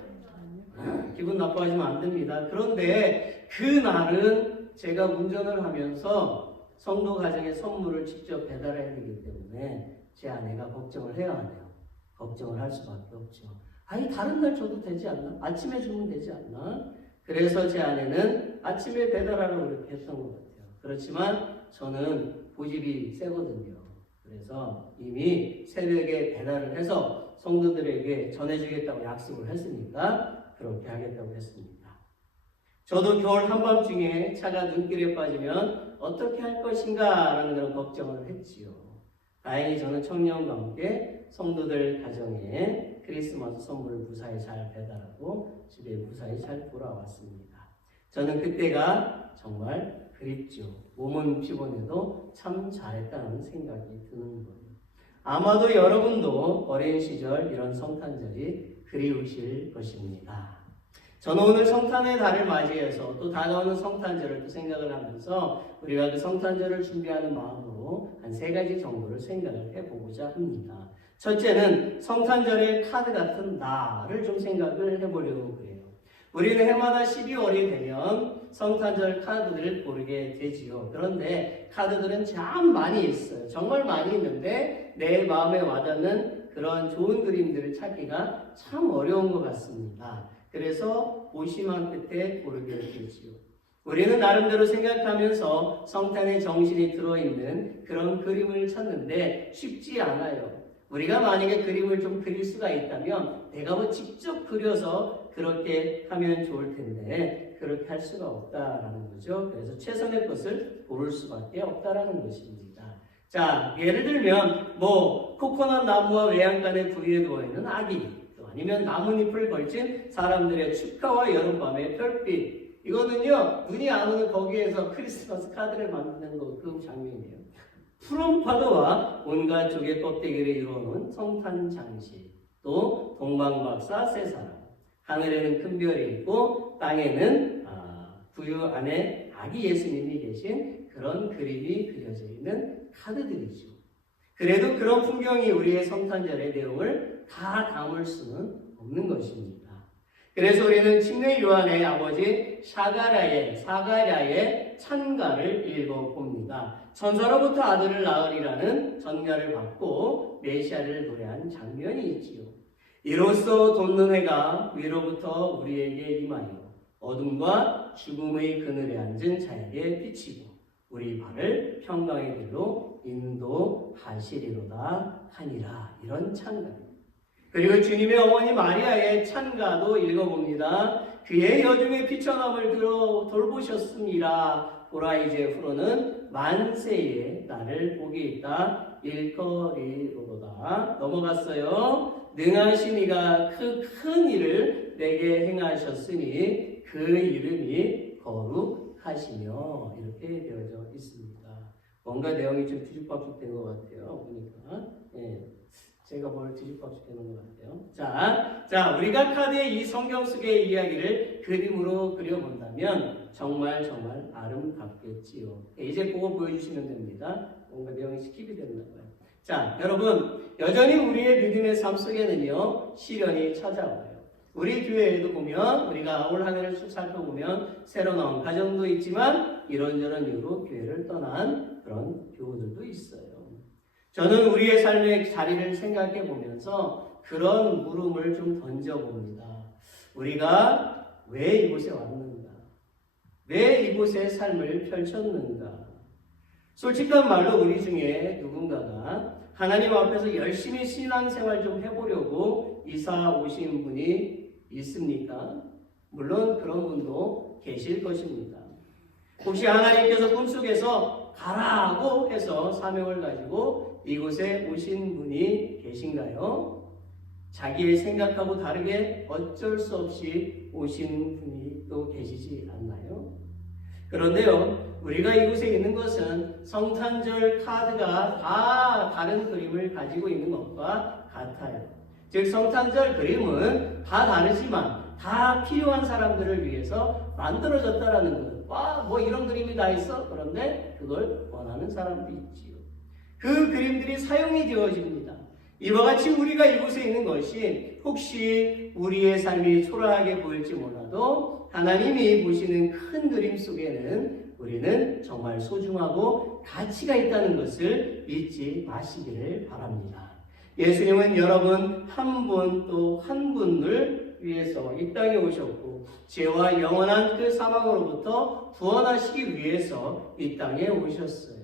기분 나빠하시면 안 됩니다. 그런데 그 날은 제가 운전을 하면서 성도 가정에 선물을 직접 배달해야 되기 때문에 제 아내가 걱정을 해야 하네요. 걱정을 할 수밖에 없죠. 아니 다른 날 줘도 되지 않나? 아침에 주면 되지 않나? 그래서 제 아내는 아침에 배달하라고 그렇게 했던 것 같아요. 그렇지만 저는 고집이 세거든요. 그래서 이미 새벽에 배달을 해서 성도들에게 전해주겠다고 약속을 했으니까 그렇게 하겠다고 했습니다. 저도 겨울 한밤중에 차가 눈길에 빠지면 어떻게 할 것인가 라는 그런 걱정을 했지요. 다행히 저는 청년과 함께 성도들 가정에 크리스마스 선물 무사히 잘 배달하고 집에 무사히 잘 돌아왔습니다. 저는 그때가 정말 그립죠. 몸은 피곤해도 참 잘했다는 생각이 드는 거예요. 아마도 여러분도 어린 시절 이런 성탄절이 그리우실 것입니다. 저는 오늘 성탄의 달을 맞이해서 또 다가오는 성탄절을 또 생각을 하면서 우리가 그 성탄절을 준비하는 마음으로 한 3가지 정도를 생각을 해보고자 합니다. 첫째는 성탄절의 카드 같은 나를 좀 생각을 해보려고 그래요. 우리는 해마다 12월이 되면 성탄절 카드들을 고르게 되지요. 그런데 카드들은 참 많이 있어요. 정말 많이 있는데 내 마음에 와닿는 그런 좋은 그림들을 찾기가 참 어려운 것 같습니다. 그래서 고심한 끝에 고르게 되지요. 우리는 나름대로 생각하면서 성탄의 정신이 들어있는 그런 그림을 찾는데 쉽지 않아요. 우리가 만약에 그림을 좀 그릴 수가 있다면 내가 뭐 직접 그려서 그렇게 하면 좋을 텐데 그렇게 할 수가 없다라는 거죠. 그래서 최선의 것을 고를 수밖에 없다라는 것입니다. 자, 예를 들면 뭐 코코넛 나무와 외양간의 부위에 누워있는 아기, 또 아니면 나뭇잎을 걸친 사람들의 축하와 여름밤의 별빛, 이거는요 눈이 안 오는 거기에서 크리스마스 카드를 만드는 그 장면이에요. 푸른 파도와 온갖 조개 껍데기를 이루어놓은 성탄 장식, 또 동방박사 세 사람, 하늘에는 큰 별이 있고 땅에는 부유 안에 아기 예수님이 계신 그런 그림이 그려져 있는 카드들이죠. 그래도 그런 풍경이 우리의 성탄절의 내용을 다 담을 수는 없는 것입니다. 그래서 우리는 침례 요한의 아버지 사가랴의 찬가를 읽어봅니다. 천사로부터 아들을 낳으리라는 전가를 받고 메시아를 노래한 장면이 있지요. 이로써 돋는 해가 위로부터 우리에게 임하여 어둠과 죽음의 그늘에 앉은 자에게 비치고 우리 발을 평강의 길로 인도하시리로다 하니라. 이런 찬가입니다. 그리고 주님의 어머니 마리아의 찬가도 읽어봅니다. 그의 여중에 피처남을 들어 돌보셨습니다. 보라 이제 후로는 만세에 나를 복이 있다 일거리로다. 넘어갔어요. 능하신 이가 그 큰 일을 내게 행하셨으니 그 이름이 거룩하시며, 이렇게 되어져 있습니다. 뭔가 내용이 좀 뒤죽박죽된 것 같아요. 보니까. 제가 뭘 뒤집박죽 해놓은 것 같아요. 자, 우리가 카드의 이 성경 속의 이야기를 그림으로 그려본다면 정말 아름답겠지요. 이제 그거 보여주시면 됩니다. 뭔가 내용이 스킵이 됐나 봐요. 자, 여러분, 여전히 우리의 믿음의 삶 속에는요, 시련이 찾아와요. 우리 교회에도 보면, 우리가 올 한 해를 쭉 살펴보면 새로 나온 가정도 있지만 이런저런 이유로 교회를 떠난 그런 교우들도 있어요. 저는 우리의 삶의 자리를 생각해 보면서 그런 물음을 좀 던져봅니다. 우리가 왜 이곳에 왔는가? 왜 이곳에 삶을 펼쳤는가? 솔직한 말로 우리 중에 누군가가 하나님 앞에서 열심히 신앙생활 좀 해보려고 이사 오신 분이 있습니까? 물론 그런 분도 계실 것입니다. 혹시 하나님께서 꿈속에서 가라고 해서 사명을 가지고 이곳에 오신 분이 계신가요? 자기의 생각하고 다르게 어쩔 수 없이 오신 분이 또 계시지 않나요? 그런데요, 우리가 이곳에 있는 것은 성탄절 카드가 다 다른 그림을 가지고 있는 것과 같아요. 즉 성탄절 그림은 다 다르지만 다 필요한 사람들을 위해서 만들어졌다라는 거예요. 와, 뭐 이런 그림이 다 있어? 그런데 그걸 원하는 사람도 있지요. 그 그림들이 사용이 되어집니다. 이와 같이 우리가 이곳에 있는 것이 혹시 우리의 삶이 초라하게 보일지 몰라도 하나님이 보시는 큰 그림 속에는 우리는 정말 소중하고 가치가 있다는 것을 잊지 마시기를 바랍니다. 예수님은 여러분 한 분 또 한 분을 위해서 이 땅에 오셨고 죄와 영원한 그 사망으로부터 구원하시기 위해서 이 땅에 오셨어요.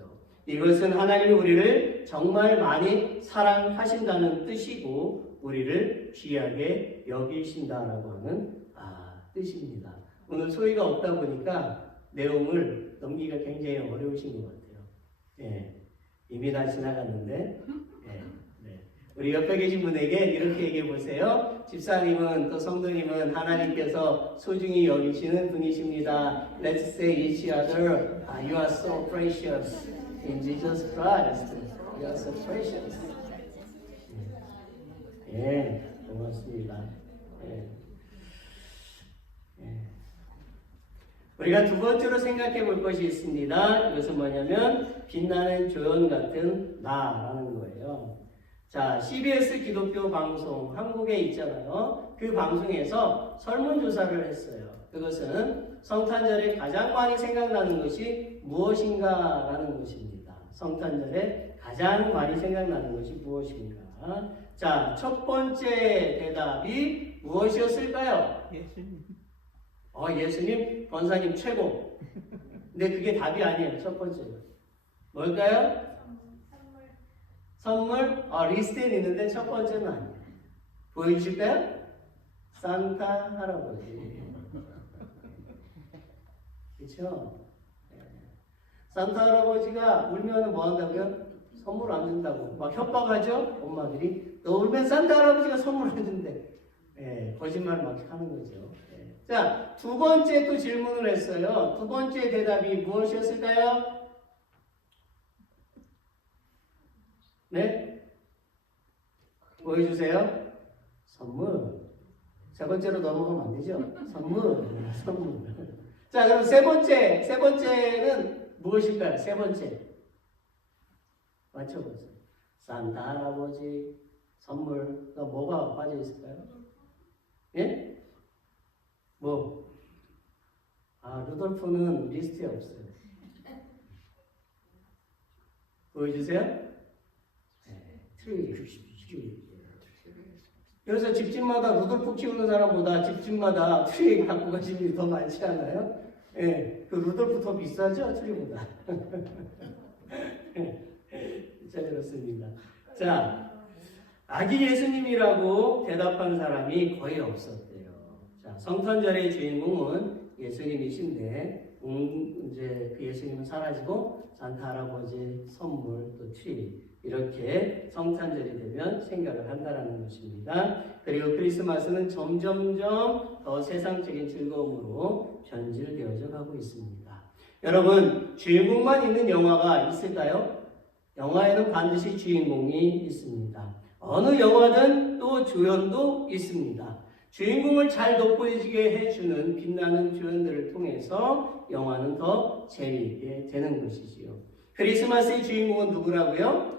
이것은 하나님이 우리를 정말 많이 사랑하신다는 뜻이고 우리를 귀하게 여기신다라고 하는 뜻입니다. 오늘 소리가 없다 보니까 내용을 넘기기가 굉장히 어려우신 것 같아요. 이미 다 지나갔는데 우리 옆에 계신 분에게 이렇게 얘기해 보세요. 집사님은 또 성도님은 하나님께서 소중히 여기시는 분이십니다. Let's say each other, you are so precious in Jesus Christ. You are so precious. 예, 고맙습니다. 예. 예. 우리가 두 번째로 생각해 볼 것이 있습니다. 이것은 뭐냐면 빛나는 조연 같은 나라는 거예요. 자, CBS 기독교 방송 한국에 있잖아요. 그 방송에서 설문조사를 했어요. 그것은 성탄절에 가장 많이 생각나는 것이 무엇인가 라는 것입니다. 성탄절에 가장 많이 생각나는 것이 무엇인가. 자, 첫 번째 대답이 무엇이었을까요? 예수님. 예수님, 권사님 최고. 근데 그게 답이 아니에요. 첫 번째는. 뭘까요? 선물? 리스트에 있는데 첫 번째는 아니에요. 보여주실까요? 산타 할아버지. 그렇죠? 산타 할아버지가 울면 뭐 한다고요? 선물 안 준다고. 막 협박하죠? 엄마들이. 너 울면 산타 할아버지가 선물 안 준대. 거짓말 막 하는 거죠. 자, 두 번째 또 질문을 했어요. 두 번째 대답이 무엇이었을까요? 네? 보여주세요. 선물. 세 번째로 넘어가면 안 되죠? 선물. 자, 그럼 세 번째는 무엇일까요? 세 번째. 맞춰보세요. 산타 할아버지, 선물. 뭐가 빠져 있을까요? 예? 뭐? 루돌프는 리스트에 없어요. 보여주세요. 트리. 그래서 집집마다 루돌프 키우는 사람보다 집집마다 트리 갖고 가시는 분이 더 많지 않아요? 예, 그 루돌프 더 비싸죠? 트리보다. 자, 그렇습니다. 자, 아기 예수님이라고 대답한 사람이 거의 없었대요. 자, 성탄절의 주인공은 예수님이신데, 이제 그 예수님은 사라지고 산타 할아버지 선물 또 트리 이렇게 성탄절이 되면 생각을 한다라는 것입니다. 그리고 크리스마스는 점점점 더 세상적인 즐거움으로 변질되어져 가고 있습니다. 여러분, 주인공만 있는 영화가 있을까요? 영화에는 반드시 주인공이 있습니다. 어느 영화든 또 조연도 있습니다. 주인공을 잘 돋보이게 해주는 빛나는 조연들을 통해서 영화는 더 재미있게 되는 것이지요. 크리스마스의 주인공은 누구라고요?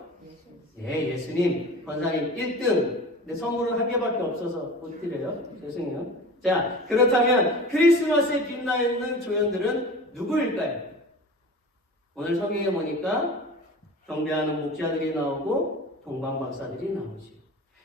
네, 예수님. 권사님 1등. 근데 선물은 한 개밖에 없어서 못 드려요. 죄송해요. 자, 그렇다면 크리스마스에 빛나있는 조연들은 누구일까요? 오늘 성경에 보니까 경배하는 목자들이 나오고 동방박사들이 나오죠.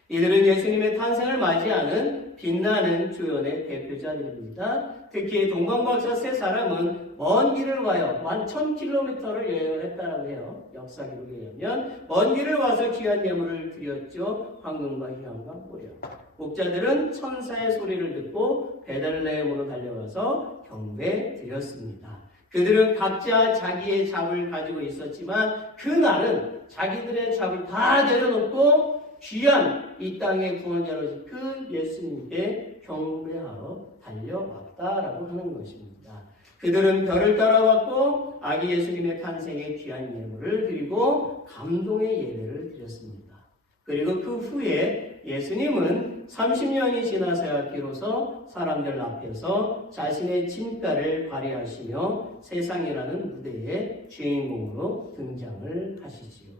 이들은 예수님의 탄생을 맞이하는 빛나는 조연의 대표자들입니다. 특히 동방박사 세 사람은 먼 길을 와요. 1000km를 여행을 했다고 해요. 역사 기록에 의하면 먼 길을 와서 귀한 예물을 드렸죠. 황금과 희양과 보려. 목자들은 천사의 소리를 듣고 베들레헴으로 달려가서 경배 드렸습니다. 그들은 각자 자기의 잡을 가지고 있었지만 그날은 자기들의 잡을 다 내려놓고 귀한 이 땅의 구원자로신 그 예수님께 경배하러 달려왔다라고 하는 것입니다. 그들은 별을 따라왔고 아기 예수님의 탄생에 귀한 예물을 드리고 감동의 예배를 드렸습니다. 그리고 그 후에 예수님은 30년이 지나서야 비로소 사람들 앞에서 자신의 진가를 발휘하시며 세상이라는 무대의 주인공으로 등장을 하시지요.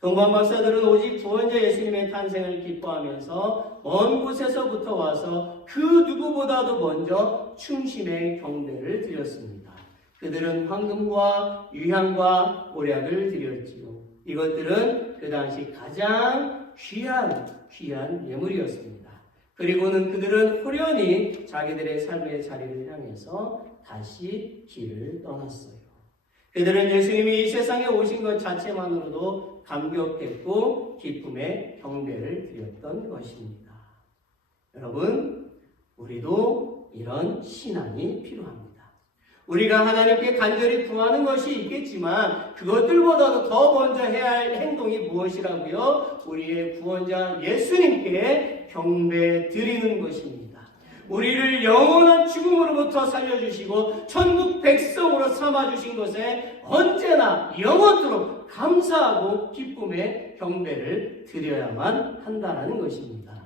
동방박사들은 오직 구원자 예수님의 탄생을 기뻐하면서 먼 곳에서부터 와서 그 누구보다도 먼저 충심의 경배를 드렸습니다. 그들은 황금과 유향과 모략을 드렸지요. 이것들은 그 당시 가장 귀한 예물이었습니다. 그리고는 그들은 호련히 자기들의 삶의 자리를 향해서 다시 길을 떠났어요. 그들은 예수님이 이 세상에 오신 것 자체만으로도 감격했고 기쁨의 경배를 드렸던 것입니다. 여러분, 우리도 이런 신앙이 필요합니다. 우리가 하나님께 간절히 구하는 것이 있겠지만 그것들보다도 더 먼저 해야 할 행동이 무엇이라고요? 우리의 구원자 예수님께 경배 드리는 것입니다. 우리를 영원한 죽음으로부터 살려주시고 천국 백성으로 삼아주신 것에 언제나 영원토록 감사하고 기쁨의 경배를 드려야만 한다는 것입니다.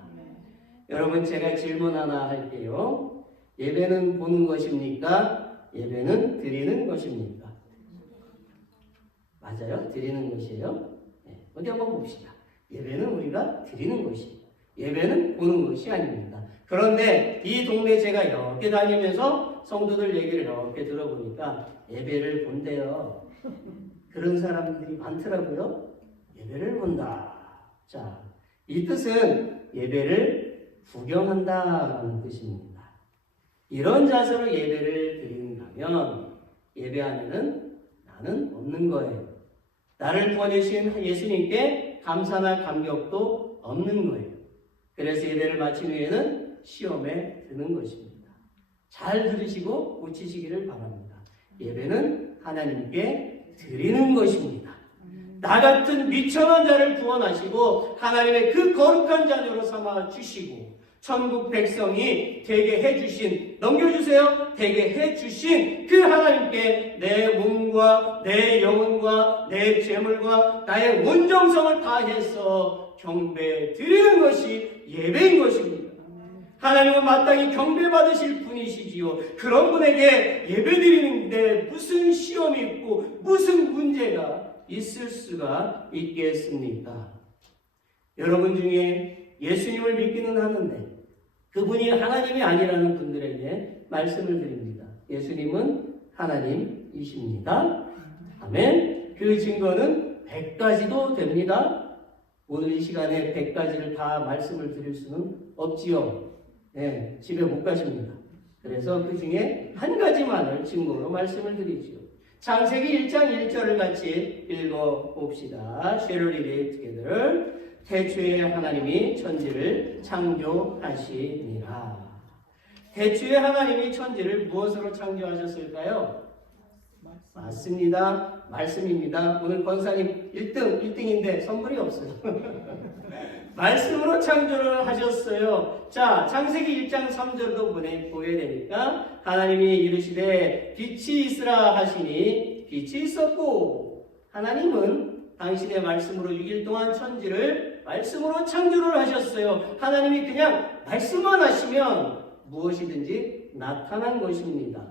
여러분, 제가 질문 하나 할게요. 예배는 보는 것입니까? 예배는 드리는 것입니까? 맞아요? 드리는 것이에요. 네. 어디 한번 봅시다. 예배는 우리가 드리는 것이에요. 예배는 보는 것이 아닙니다. 그런데 이 동네 제가 여러 개 다니면서 성도들 얘기를 여러 개 들어보니까 예배를 본대요. 그런 사람들이 많더라고요. 예배를 본다. 자, 이 뜻은 예배를 구경한다라는 뜻입니다. 이런 자세로 예배를 드린다면 예배 안에는 나는 없는 거예요. 나를 구원해주신 예수님께 감사나 감격도 없는 거예요. 그래서 예배를 마친 후에는 시험에 드는 것입니다. 잘 들으시고 고치시기를 바랍니다. 예배는 하나님께 드리는 것입니다. 나 같은 미천한 자를 구원하시고 하나님의 그 거룩한 자녀로 삼아 주시고 천국 백성이 되게 해주신, 넘겨주세요. 되게 해주신 그 하나님께 내 몸과 내 영혼과 내 재물과 나의 온 정성을 다해서 경배 드리는 것이 예배인 것입니다. 하나님은 마땅히 경배받으실 분이시지요. 그런 분에게 예배드리는데 무슨 시험이 있고 무슨 문제가 있을 수가 있겠습니까? 여러분 중에 예수님을 믿기는 하는데 그분이 하나님이 아니라는 분들에게 말씀을 드립니다. 예수님은 하나님이십니다. 아멘. 그 증거는 100가지도 됩니다. 오늘 이 시간에 100가지를 다 말씀을 드릴 수는 없지요. 네, 집에 못 가십니다. 그래서 그 중에 한 가지만을 증거로 말씀을 드리지요. 창세기 1장 1절을 같이 읽어봅시다. Shall we read together? 태초에 하나님이 천지를 창조하시니라. 태초에 하나님이 천지를 무엇으로 창조하셨을까요? 맞습니다. 말씀입니다. 오늘 권사님 1등인데 선물이 없어요. 말씀으로 창조를 하셨어요. 자, 창세기 1장 3절도 보여야 되니까 하나님이 이르시되 빛이 있으라 하시니 빛이 있었고 하나님은 당신의 말씀으로 6일 동안 천지를 말씀으로 창조를 하셨어요. 하나님이 그냥 말씀만 하시면 무엇이든지 나타난 것입니다.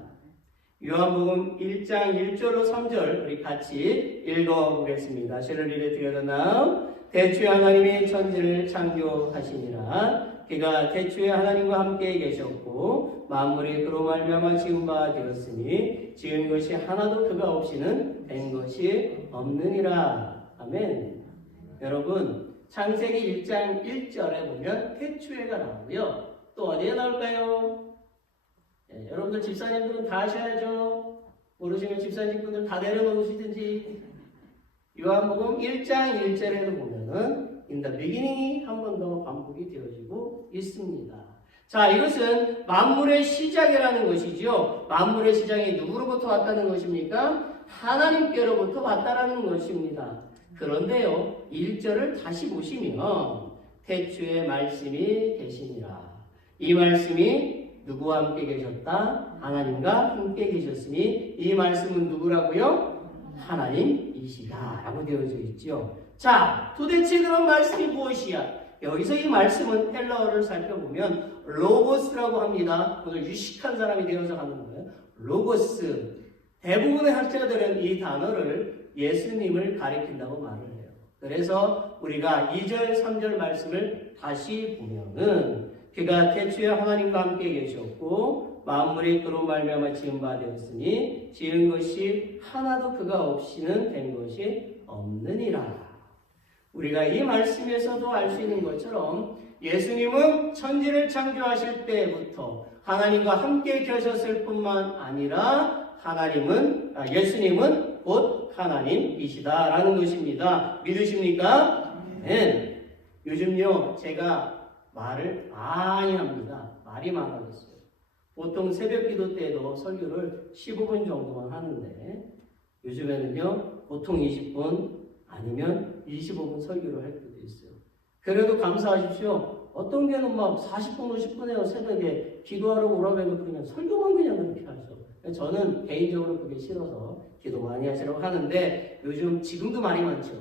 요한복음 1장 1절로 3절 우리 같이 읽어보겠습니다. Shall we read together now? 태초에 하나님이 천지를 창조하시니라. 그가 태초에 하나님과 함께 계셨고 만물이 그로 말미암아 지은 바 되었으니 지은 것이 하나도 그가 없이는 된 것이 없느니라. 아멘. 여러분, 창세기 1장 1절에 보면 태초에가 나오고요. 또 어디에 나올까요? 네, 여러분들 집사님들은 다 하셔야죠. 모르시면 집사님분들 다 내려놓으시든지. 요한복음 1장 1절에도 보면은 in the beginning이 한 번 더 반복이 되어지고 있습니다. 자, 이것은 만물의 시작이라는 것이죠. 만물의 시작이 누구로부터 왔다는 것입니까? 하나님께로부터 왔다라는 것입니다. 그런데요, 1절을 다시 보시면 태초에 말씀이 계시니라. 이 말씀이 누구와 함께 계셨다? 하나님과 함께 계셨으니 이 말씀은 누구라고요? 하나님이시다 라고 되어져 있죠. 자, 도대체 그런 말씀이 무엇이야? 여기서 이 말씀은 헬라어를 살펴보면 로고스라고 합니다. 오늘 유식한 사람이 되어서 하는 거예요. 로고스. 대부분의 학자들은 이 단어를 예수님을 가리킨다고 말을 해요. 그래서 우리가 2절, 3절 말씀을 다시 보면은 그가 태초에 하나님과 함께 계셨고 만물이 그로 말미암아 지은 바 되었으니 지은 것이 하나도 그가 없이는 된 것이 없느니라. 우리가 이 말씀에서도 알 수 있는 것처럼 예수님은 천지를 창조하실 때부터 하나님과 함께 계셨을 뿐만 아니라 예수님은 곧 하나님이시다라는 것입니다. 믿으십니까? 네. 요즘요 제가 말을 많이 합니다. 말이 많아졌어요. 보통 새벽 기도 때도 설교를 15분 정도만 하는데 요즘에는요 보통 20분 아니면 25분 설교를 할 때도 있어요. 그래도 감사하십시오. 어떤 게는 막 40분, 50분 해요. 새벽에 기도하러 오라고 해도 그냥 설교만 그냥 그렇게 하죠. 저는 개인적으로 그게 싫어서 기도 많이 하시라고 하는데 요즘 지금도 말이 많죠.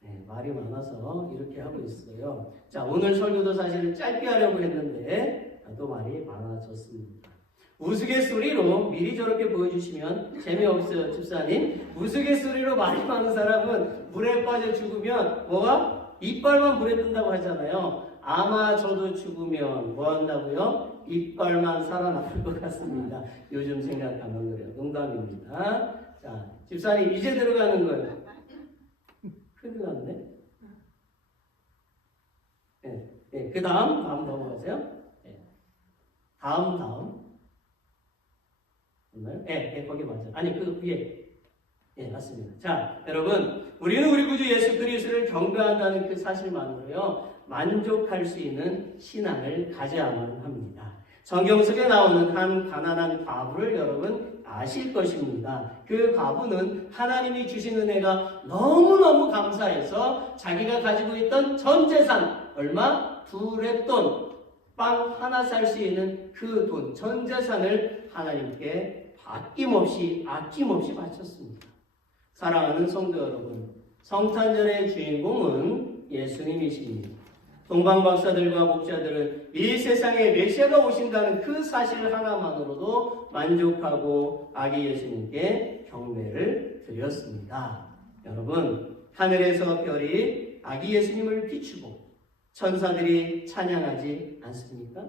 네, 말이 많아서 이렇게 하고 있어요. 자, 오늘 설교도 사실 짧게 하려고 했는데 또 말이 많아졌습니다. 우스갯소리로 미리 저렇게 보여주시면 재미없어요, 집사님. 우스갯소리로 말이 많은 사람은 물에 빠져 죽으면 뭐가? 이빨만 물에 뜬다고 하잖아요. 아마 저도 죽으면 뭐 한다고요? 이빨만 살아남을 것 같습니다. 요즘 생각하면 그래요. 농담입니다. 자, 집사님 이제 들어가는 거예요. 큰일 났네. 네, 네, 그 다음 넘어가세요. 네. 다음. 맞나요? 네, 거기 맞아요. 아니, 그 위에. 네, 맞습니다. 자, 여러분, 우리는 우리 구주 예수 그리스도를 경배한다는 그 사실만으로요, 만족할 수 있는 신앙을 가져야만 합니다. 성경 속에 나오는 한 가난한 과부를 여러분 아실 것입니다. 그 과부는 하나님이 주신 은혜가 너무너무 감사해서 자기가 가지고 있던 전 재산, 얼마? 2렙돈, 빵 하나 살 수 있는 그 돈, 전 재산을 하나님께 아낌없이 바쳤습니다. 사랑하는 성도 여러분, 성탄절의 주인공은 예수님이십니다. 동방박사들과 목자들은 이 세상에 메시아가 오신다는 그 사실 하나만으로도 만족하고 아기 예수님께 경배를 드렸습니다. 여러분, 하늘에서 별이 아기 예수님을 비추고 천사들이 찬양하지 않습니까?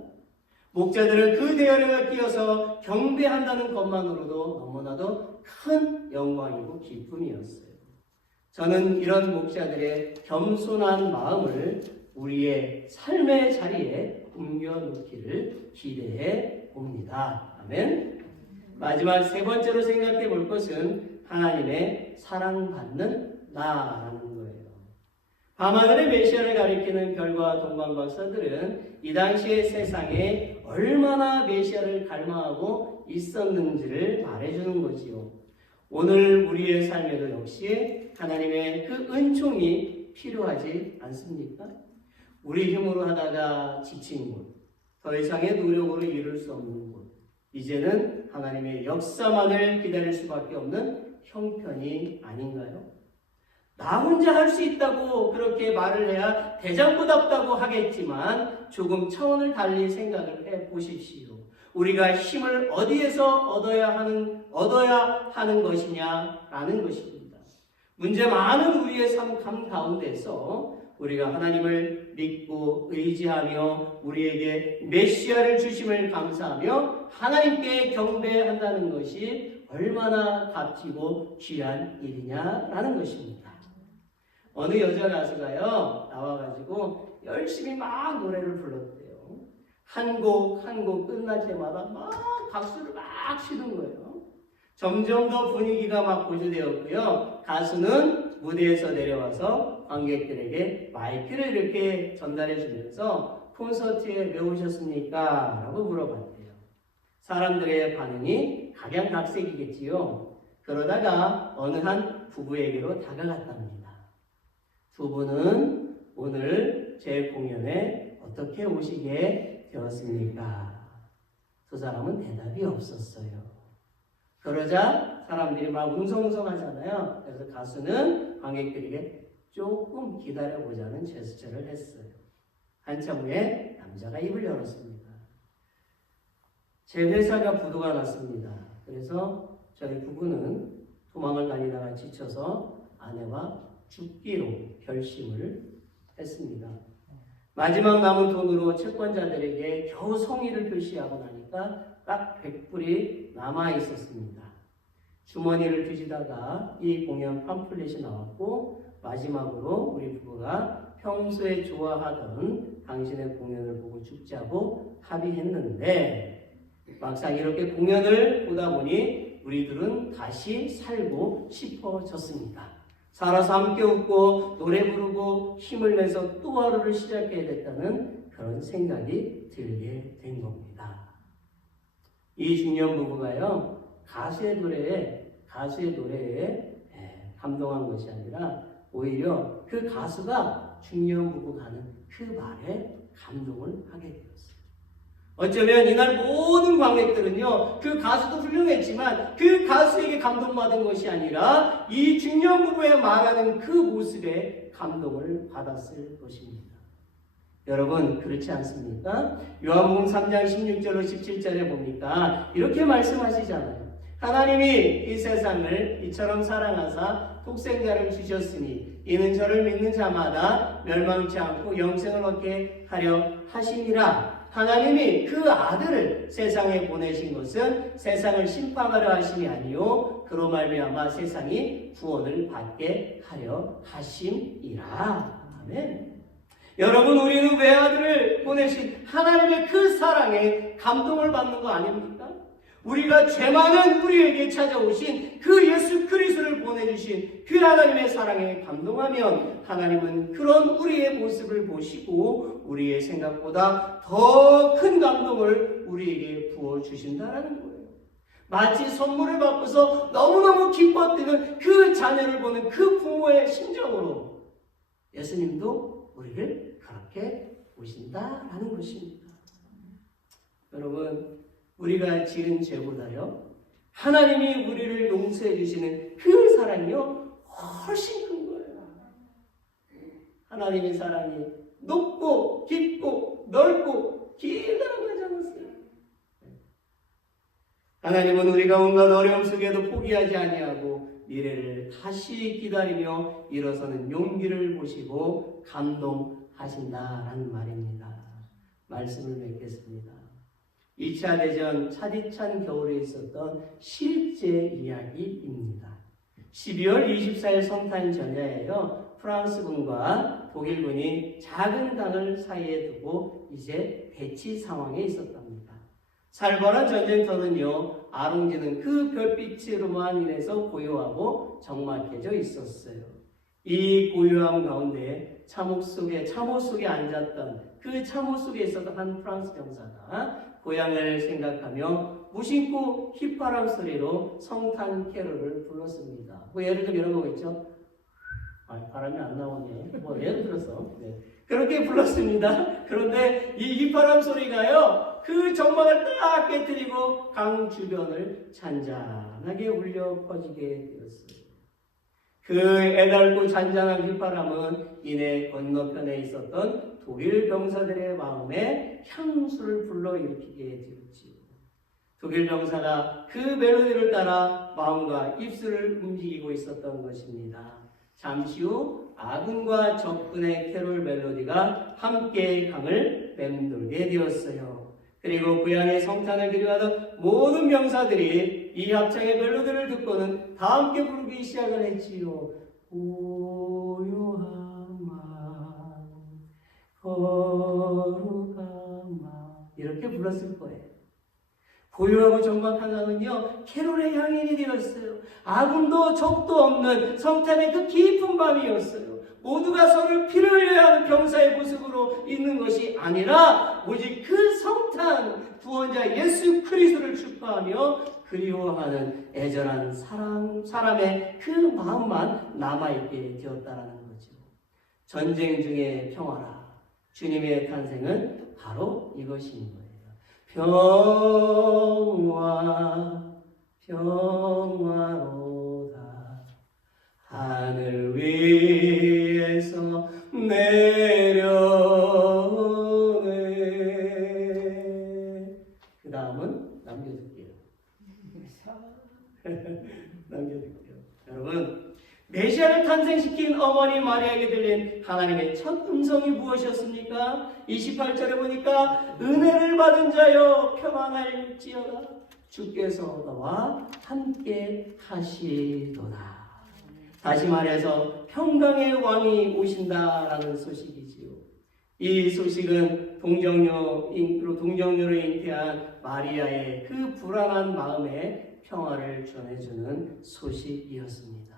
목자들은 그 대열에 끼어서 경배한다는 것만으로도 너무나도 큰 영광이고 기쁨이었어요. 저는 이런 목자들의 겸손한 마음을 우리의 삶의 자리에 옮겨놓기를 기대해 봅니다. 아멘. 마지막 세 번째로 생각해 볼 것은 하나님의 사랑받는 나라는 거예요. 밤하늘의 메시아를 가리키는 별과 동방박사들은 이 당시의 세상에 얼마나 메시아를 갈망하고 있었는지를 말해주는 거지요. 오늘 우리의 삶에도 역시 하나님의 그 은총이 필요하지 않습니까? 우리 힘으로 하다가 지친 곳, 더 이상의 노력으로 이룰 수 없는 곳, 이제는 하나님의 역사만을 기다릴 수밖에 없는 형편이 아닌가요? 나 혼자 할 수 있다고 그렇게 말을 해야 대장부답다고 하겠지만 조금 차원을 달리 생각을 해 보십시오. 우리가 힘을 어디에서 얻어야 하는 것이냐라는 것입니다. 문제 많은 우리의 삶 가운데서 우리가 하나님을 믿고 의지하며 우리에게 메시아를 주심을 감사하며 하나님께 경배한다는 것이 얼마나 값지고 귀한 일이냐라는 것입니다. 어느 여자 가수가요 나와가지고 열심히 막 노래를 불렀대요. 한 곡 끝날 때마다 막 박수를 막 치는 거예요. 점점 더 분위기가 막 고조되었고요. 가수는 무대에서 내려와서 관객들에게 마이크를 이렇게 전달해 주면서 콘서트에 왜 오셨습니까? 라고 물어봤대요. 사람들의 반응이 각양각색이겠지요. 그러다가 어느 한 부부에게로 다가갔답니다. 두 분은 오늘 제 공연에 어떻게 오시게 되었습니까? 두 사람은 대답이 없었어요. 그러자 사람들이 막 웅성웅성하잖아요. 그래서 가수는 관객들에게 조금 기다려보자는 제스처를 했어요. 한참 후에 남자가 입을 열었습니다. 제 회사가 부도가 났습니다. 그래서 저희 부부는 도망을 다니다가 지쳐서 아내와 죽기로 결심을 했습니다. 마지막 남은 돈으로 채권자들에게 겨우 성의를 표시하고 나니까 딱 100불이 남아 있었습니다. 주머니를 뒤지다가 이 공연 팜플렛이 나왔고 마지막으로 우리 부부가 평소에 좋아하던 당신의 공연을 보고 죽자고 합의했는데 막상 이렇게 공연을 보다 보니 우리들은 다시 살고 싶어졌습니다. 살아서 함께 웃고 노래 부르고 힘을 내서 또 하루를 시작해야 됐다는 그런 생각이 들게 된 겁니다. 이 중년 부부가요, 가수의 노래에 감동한 것이 아니라 오히려 그 가수가 중년 부부가 하는 그 말에 감동을 하게 되었어요. 어쩌면 이날 모든 관객들은요, 그 가수도 훌륭했지만 그 가수에게 감동받은 것이 아니라 이 중년 부부의 말하는 그 모습에 감동을 받았을 것입니다. 여러분, 그렇지 않습니까? 요한복음 3장 16절로 17절에 보니까 이렇게 말씀하시잖아요. 하나님이 이 세상을 이처럼 사랑하사 독생자를 주셨으니 이는 저를 믿는 자마다 멸망치 않고 영생을 얻게 하려 하심이라. 하나님이 그 아들을 세상에 보내신 것은 세상을 심판하려 하심이 아니요 그로 말미암아 세상이 구원을 받게 하려 하심이라. 아멘. 여러분, 우리는 외아들을 보내신 하나님의 그 사랑에 감동을 받는 거 아닙니까? 우리가 죄 많은 우리에게 찾아오신 그 예수 그리스도를 보내주신 그 하나님의 사랑에 감동하면 하나님은 그런 우리의 모습을 보시고 우리의 생각보다 더 큰 감동을 우리에게 부어주신다는 거예요. 마치 선물을 받고서 너무너무 기뻐뜨는 그 자녀를 보는 그 부모의 심정으로 예수님도 우리를 그렇게 보신다라는 것입니다. 여러분, 우리가 지은 죄보다요, 하나님이 우리를 용서해 주시는 그 사랑이요, 훨씬 큰 거예요. 하나님의 사랑이 높고 깊고 넓고 길다고 하지 않았어요? 하나님은 우리가 온갖 어려움 속에도 포기하지 아니하고 미래를 다시 기다리며 일어서는 용기를 보시고 감동하신다라는 말입니다. 말씀을 맺겠습니다. 2차 대전 차디찬 겨울에 있었던 실제 이야기입니다. 12월 24일 성탄 전야에요, 프랑스군과 독일군이 작은 강을 사이에 두고 이제 대치 상황에 있었답니다. 살벌한 전쟁터는요, 아롱지는 그 별빛으로만 인해서 고요하고 적막해져 있었어요. 이 고요함 가운데 참호 속에 앉았던 그 참호 속에 있었던 한 프랑스 병사가 고향을 생각하며 무심코 휘파람 소리로 성탄 캐롤을 불렀습니다. 뭐 예를 들면 이런 거 있죠? 바람이 안 나오네. 뭐 예를 들어서 그렇게 불렀습니다. 그런데 이 휘파람 소리가요, 그 전망을 딱 깨뜨리고 강 주변을 잔잔하게 울려 퍼지게 되었어요. 그 애달고 잔잔한 휘파람은 이내 건너편에 있었던 독일 병사들의 마음에 향수를 불러일으키게 되었지요. 독일 병사가 그 멜로디를 따라 마음과 입술을 움직이고 있었던 것입니다. 잠시 후 아군과 적군의 캐롤 멜로디가 함께 강을 맴돌게 되었어요. 그리고 고향의 성탄을 그리워하던 모든 병사들이 이 합창의 멜로디를 듣고는 다 함께 부르기 시작을 했지요. 고요한 마음, 거룩한 마음, 이렇게 불렀을 거예요. 고요하고 적막한 강은요, 캐롤의 향연이 되었어요. 아군도 적도 없는 성탄의 그 깊은 밤이었어요. 모두가 서로를 피를 흘려야 하는 병사의 모습으로 있는 것이 아니라 오직 그 성탄 구원자 예수 그리스도를 축하하며 그리워하는 애절한 사람의 그 마음만 남아있게 되었다라는 거죠. 전쟁 중의 평화라. 주님의 탄생은 바로 이것인 거예요. 평화로다 하늘 위에서 내려오네. 그 다음은 남겨둘게요. 남겨둘게요. 여러분, 메시아를 탄생시킨 어머니 마리아에게 들린 하나님의 첫 음성이 무엇이었습니까? 28절에 보니까 은혜를 받은 자여 평안할지어다 주께서 너와 함께 하시도다. 다시 말해서 평강의 왕이 오신다라는 소식이지요. 이 소식은 동정녀로 잉태한 마리아의 그 불안한 마음에 평화를 전해주는 소식이었습니다.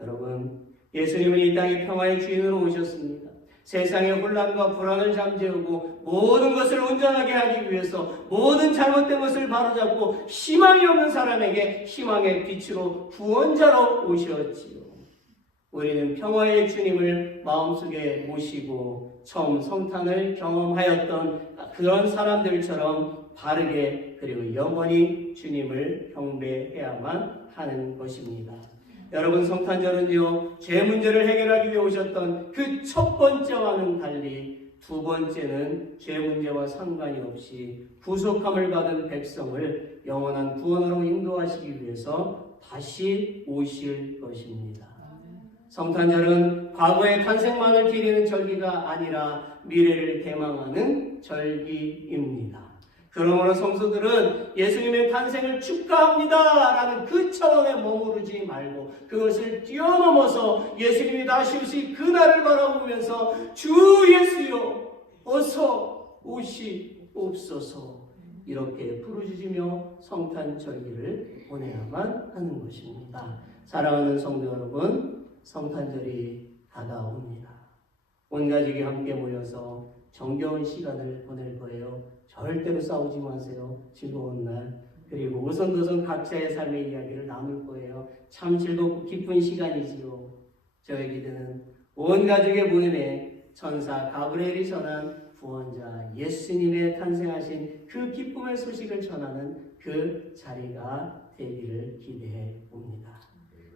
여러분, 예수님은 이 땅의 평화의 주인으로 오셨습니다. 세상의 혼란과 불안을 잠재우고 모든 것을 온전하게 하기 위해서 모든 잘못된 것을 바로잡고 희망이 없는 사람에게 희망의 빛으로 구원자로 오셨지요. 우리는 평화의 주님을 마음속에 모시고 처음 성탄을 경험하였던 그런 사람들처럼 바르게 그리고 영원히 주님을 경배해야만 하는 것입니다. 여러분, 성탄절은요, 죄 문제를 해결하기 위해 오셨던 그 첫 번째와는 달리 두 번째는 죄 문제와 상관이 없이 구속함을 받은 백성을 영원한 구원으로 인도하시기 위해서 다시 오실 것입니다. 성탄절은 과거의 탄생만을 기리는 절기가 아니라 미래를 대망하는 절기입니다. 그러므로 성도들은 예수님의 탄생을 축하합니다 라는 그 차원에 머무르지 말고 그것을 뛰어넘어서 예수님이 다시 오실 그날을 바라보면서 주 예수여 어서 오시옵소서 이렇게 부르짖으며 성탄절기를 보내야만 하는 것입니다. 사랑하는 성도 여러분, 성탄절이 다가옵니다. 온 가족이 함께 모여서 정겨운 시간을 보낼 거예요. 절대로 싸우지 마세요. 즐거운 날. 그리고 오손도손 각자의 삶의 이야기를 나눌 거예요. 참 즐겁고 기쁜 시간이지요. 저의 기도는 온 가족의 모임에 천사 가브리엘이 전한 구원자 예수님의 탄생하신 그 기쁨의 소식을 전하는 그 자리가 되기를 기대해 봅니다.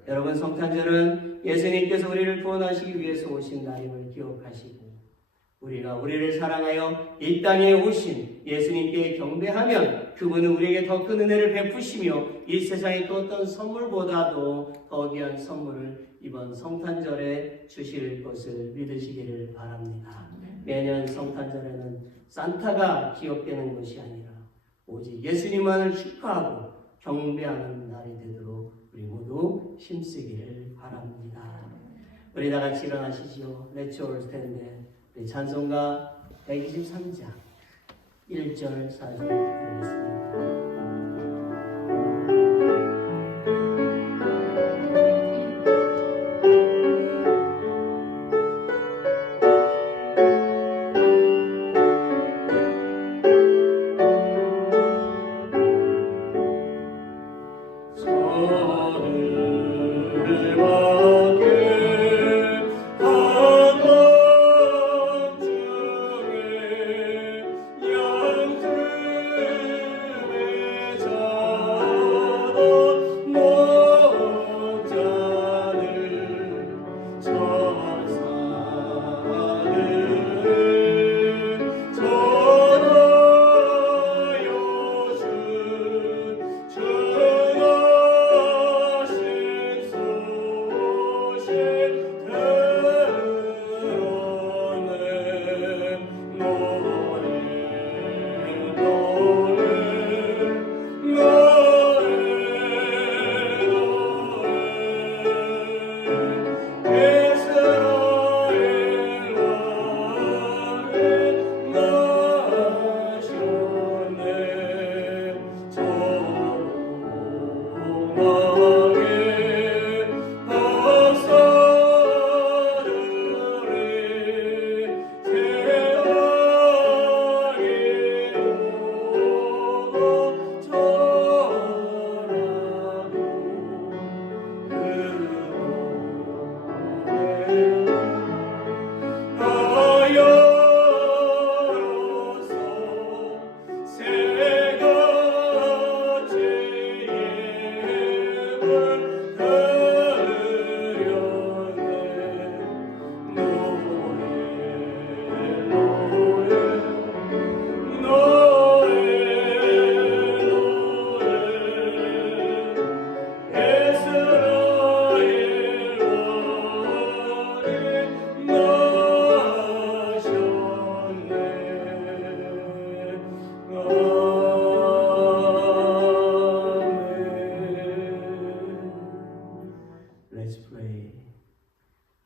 여러분, 성탄절은 예수님께서 우리를 구원하시기 위해서 오신 날임을 기억하시고 우리가 우리를 사랑하여 이 땅에 오신 예수님께 경배하면 그분은 우리에게 더 큰 은혜를 베푸시며 이 세상의 또 어떤 선물보다도 더 귀한 선물을 이번 성탄절에 주실 것을 믿으시기를 바랍니다. 매년 성탄절에는 산타가 기억되는 것이 아니라 오직 예수님만을 축하하고 경배하는 날이 되도록 우리 모두 힘쓰기를 바랍니다. 우리 다 같이 일어나시지요. Let's all stand. 우리 찬송가 123장 1절 4절 드리겠습니다.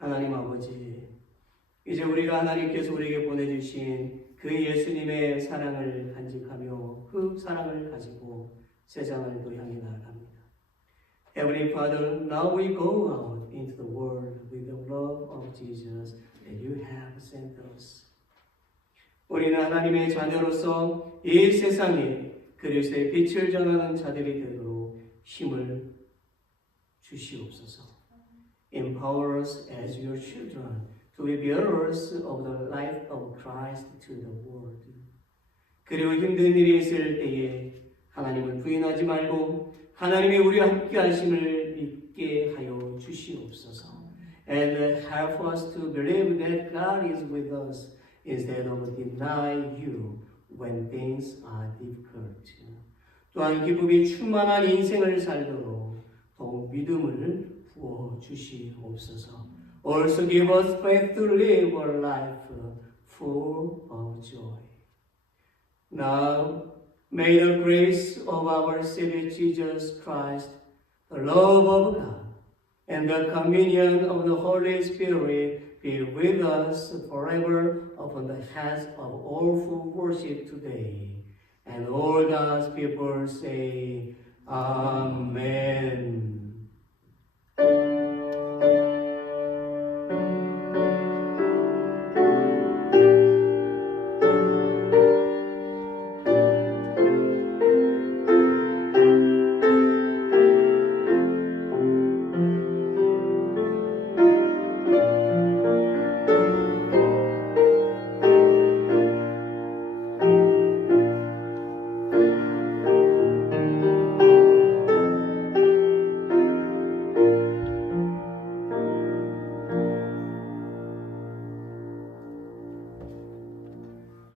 하나님 아버지, 이제 우리가 하나님께서 우리에게 보내주신 그 예수님의 사랑을 간직하며 그 사랑을 가지고 세상을 또 향해 나아갑니다. Heavenly Father, now we go out into the world with the love of Jesus that you have sent us. 우리는 하나님의 자녀로서 이 세상에 그리스도의 빛을 전하는 자들이 되도록 힘을 주시옵소서. Empower us as your children to be bearers of the life of Christ to the world. 그리고 힘든 일이 있을 때에 하나님을 부인하지 말고 하나님이 우리와 함께 하심을 믿게 하여 주시옵소서. And help us to believe that God is with us instead of deny you when things are difficult. 또한 기쁨이 충만한 인생을 살도록 더욱 믿음을 부어 주시옵소서. Also give us faith to live a life full of joy. Now, may the grace of our Savior Jesus Christ, the love of God, and the communion of the Holy Spirit be with us forever upon the heads of all who worship today. And all God's people say, Amen.